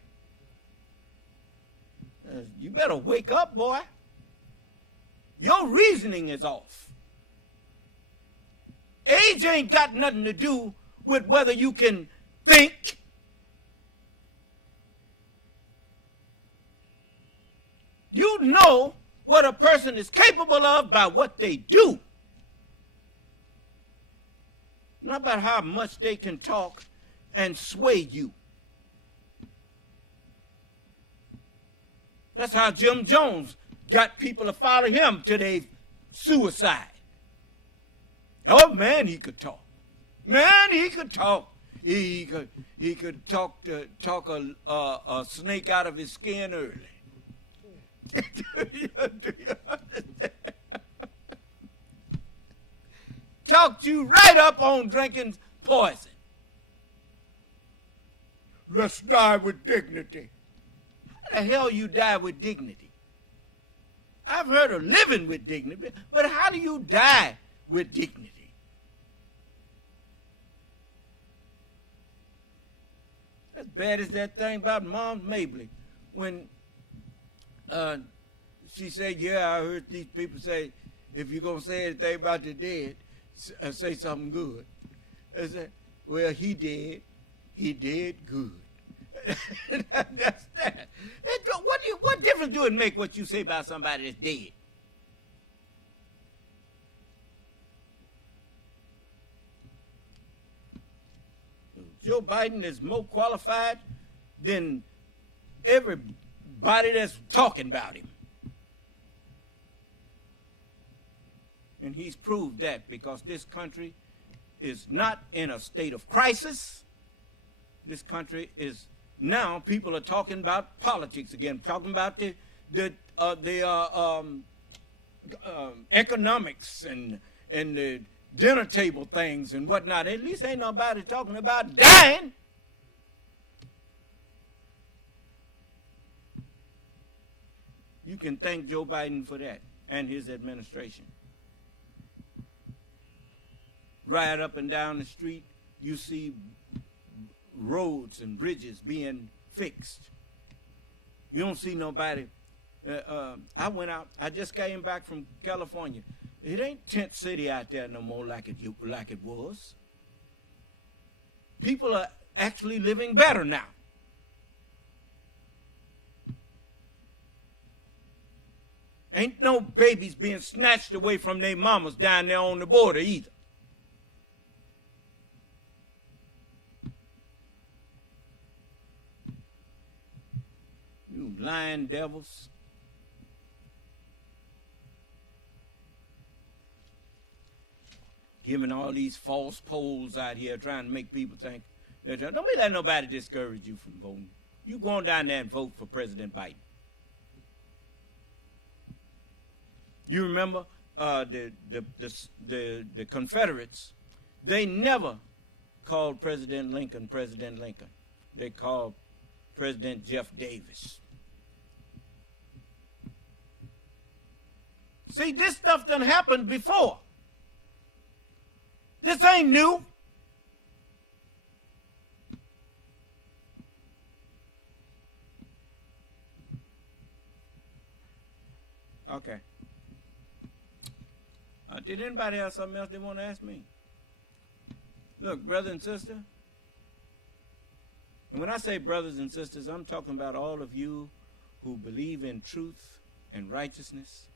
You better wake up, boy. Your reasoning is off. Age ain't got nothing to do with whether you can think. You know what a person is capable of by what they do. Not about how much they can talk and sway you. That's how Jim Jones got people to follow him to their suicide. Oh, man, he could talk. Man, he could talk. He could talk a snake out of his skin early. Do you understand? Talked you right up on drinking poison. Let's die with dignity. How the hell you die with dignity? I've heard of living with dignity, but how do you die with dignity? As bad as that thing about Mom Mabley when she said, yeah, I heard these people say, if you're going to say anything about the dead, say something good. I said, well, he did good. That's that. What difference do it make what you say about somebody that's dead? Joe Biden is more qualified than everybody that's talking about him. And he's proved that because this country is not in a state of crisis. This country is now, people are talking about politics again, talking about the economics and the dinner table things and whatnot. At least ain't nobody talking about dying. You can thank Joe Biden for that and his administration. Right up and down the street, you see roads and bridges being fixed. You don't see nobody. I went out. I just came back from California. It ain't tent city out there no more like it was. People are actually living better now. Ain't no babies being snatched away from their mamas down there on the border either. You lying devils. Giving all these false polls out here trying to make people think. Don't be letting nobody discourage you from voting. You go on down there and vote for President Biden. You remember the Confederates, they never called President Lincoln President Lincoln. They called President Jeff Davis. See, this stuff done happened before. This ain't new. Okay. Did anybody have something else they want to ask me? Look, brother and sister, and when I say brothers and sisters, I'm talking about all of you who believe in truth and righteousness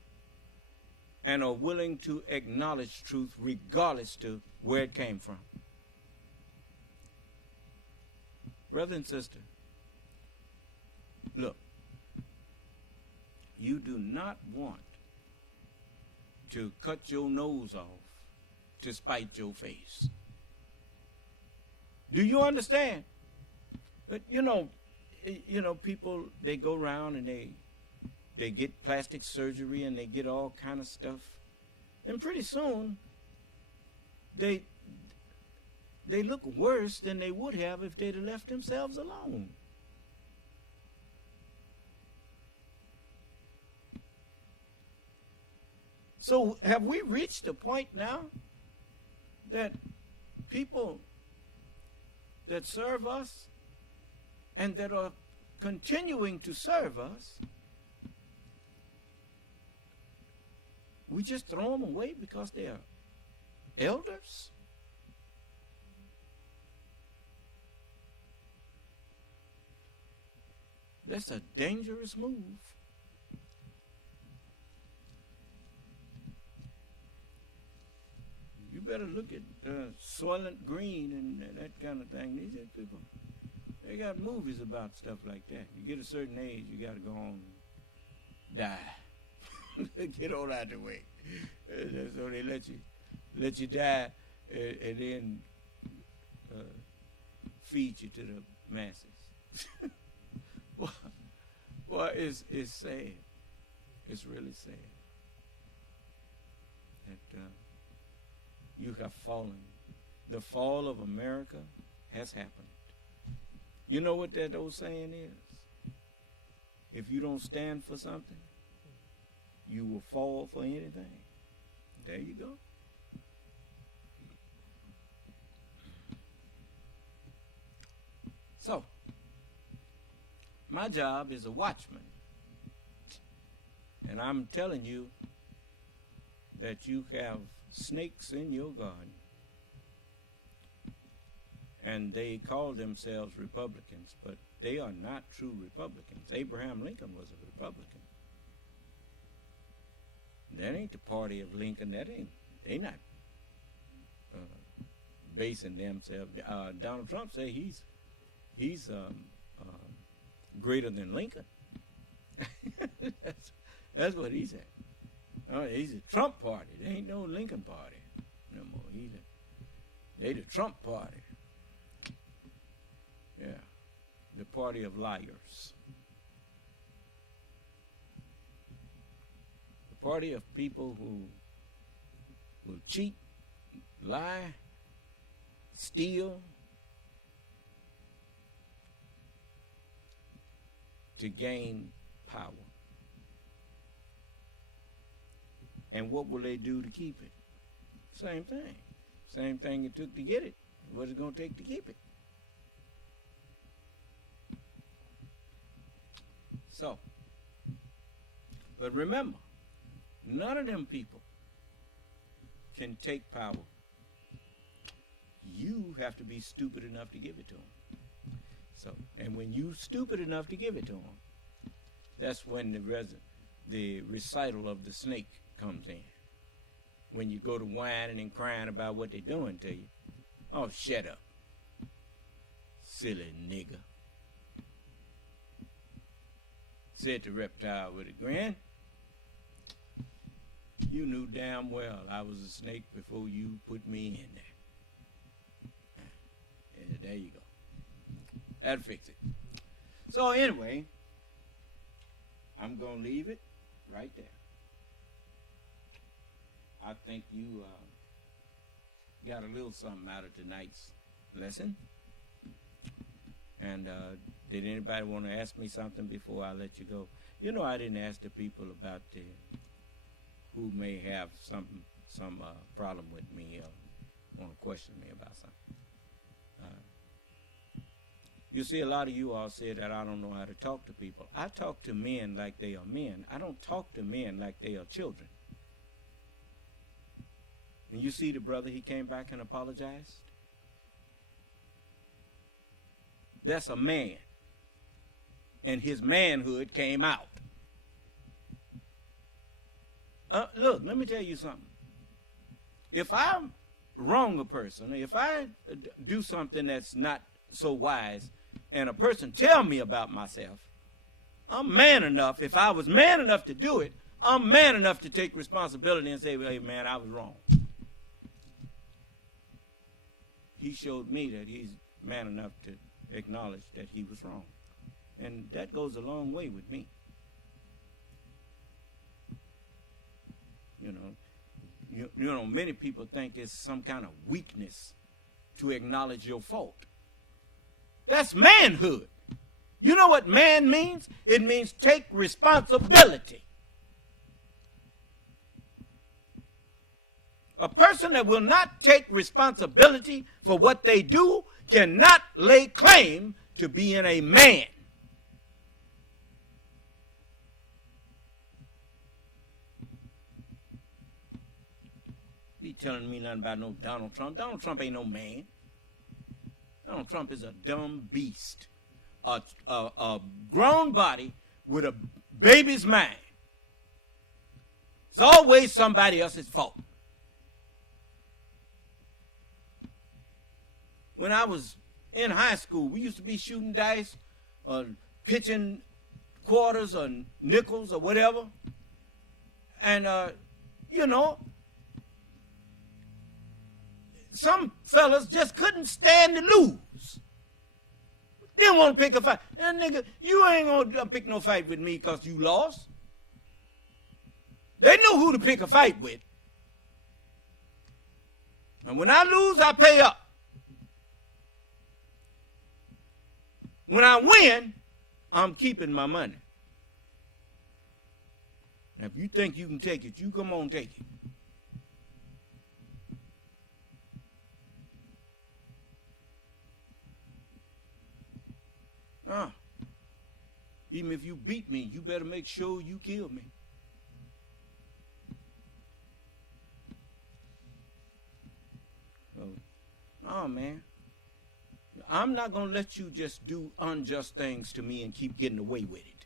and are willing to acknowledge truth regardless to where it came from. Brother and sister, look, you do not want to cut your nose off to spite your face. Do you understand? But you know, people, they go around and they get plastic surgery and they get all kind of stuff. And pretty soon, they look worse than they would have if they'd have left themselves alone. So have we reached a point now that people that serve us and that are continuing to serve us, we just throw them away because they are elders? That's a dangerous move. You better look at Soylent Green and that kind of thing. These people, they got movies about stuff like that. You get a certain age, you got to go on and die. Get on out the way. So they let you die and then feed you to the masses. Boy, it's sad. It's really sad that you have fallen. The fall of America has happened. You know what that old saying is? If you don't stand for something, you will fall for anything. There you go. So, my job is a watchman. And I'm telling you that you have snakes in your garden. And they call themselves Republicans, but they are not true Republicans. Abraham Lincoln was a Republican. That ain't the party of Lincoln. They not basing themselves. Donald Trump say he's greater than Lincoln. That's what he said. He's a Trump party. There ain't no Lincoln party no more. They the Trump party. Yeah, the party of liars. The party of people who will cheat, lie, steal, to gain power. And what will they do to keep it? Same thing. Same thing it took to get it. What's it going to take to keep it? So, but remember, none of them people can take power. You have to be stupid enough to give it to them. So, and when you stupid enough to give it to them, that's when the recital of the snake comes in. When you go to whining and crying about what they're doing to you. Oh, shut up, silly nigger, said the reptile with a grin. You knew damn well I was a snake before you put me in there. And there you go. That'll fix it. So anyway, I'm going to leave it right there. I think you got a little something out of tonight's lesson. And did anybody want to ask me something before I let you go? You know, I didn't ask the people about who may have some problem with me or want to question me about something. You see, a lot of you all say that I don't know how to talk to people. I talk to men like they are men. I don't talk to men like they are children. And you see the brother, he came back and apologized. That's a man. And his manhood came out. Look, let me tell you something. If I wrong a person, if I do something that's not so wise, and a person tell me about myself, I'm man enough. If I was man enough to do it, I'm man enough to take responsibility and say, well, hey, man, I was wrong. He showed me that he's man enough to acknowledge that he was wrong. And that goes a long way with me. You know, many people think it's some kind of weakness to acknowledge your fault. That's manhood. You know what man means? It means take responsibility. A person that will not take responsibility for what they do cannot lay claim to being a man. Be telling me nothing about no Donald Trump. Donald Trump ain't no man. Donald Trump is a dumb beast. A grown body with a baby's mind. It's always somebody else's fault. When I was in high school, we used to be shooting dice or pitching quarters or nickels or whatever. And, you know, some fellas just couldn't stand to lose. Didn't want to pick a fight. And nigga, you ain't going to pick no fight with me because you lost. They knew who to pick a fight with. And when I lose, I pay up. When I win, I'm keeping my money. Now, if you think you can take it, you come on, take it. Even if you beat me, you better make sure you kill me. So, oh man, I'm not going to let you just do unjust things to me and keep getting away with it.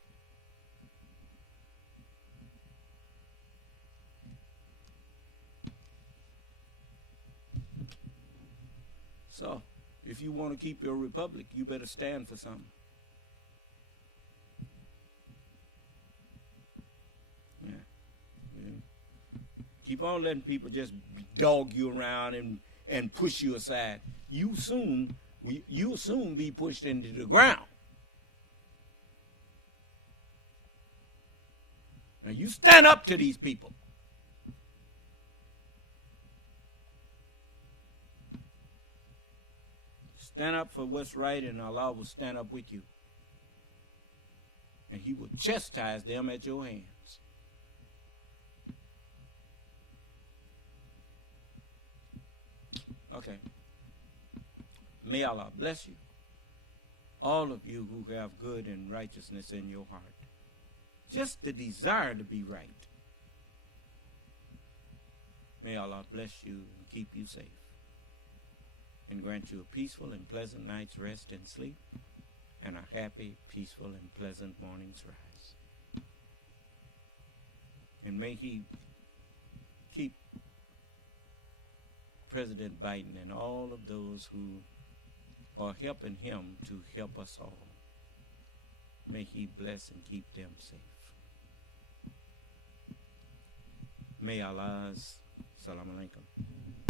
So, if you want to keep your republic, you better stand for something. Yeah. Keep on letting people just dog you around and push you aside. You'll soon be pushed into the ground. Now you stand up to these people. Stand up for what's right, and Allah will stand up with you. And He will chastise them at your hands. Okay. May Allah bless you. All of you who have good and righteousness in your heart. Just the desire to be right. May Allah bless you and keep you safe. And grant you a peaceful and pleasant night's rest and sleep. And a happy, peaceful, and pleasant morning's rise. And may He keep President Biden and all of those who are helping him to help us all. May He bless and keep them safe. May Allah's Salam Alaikum.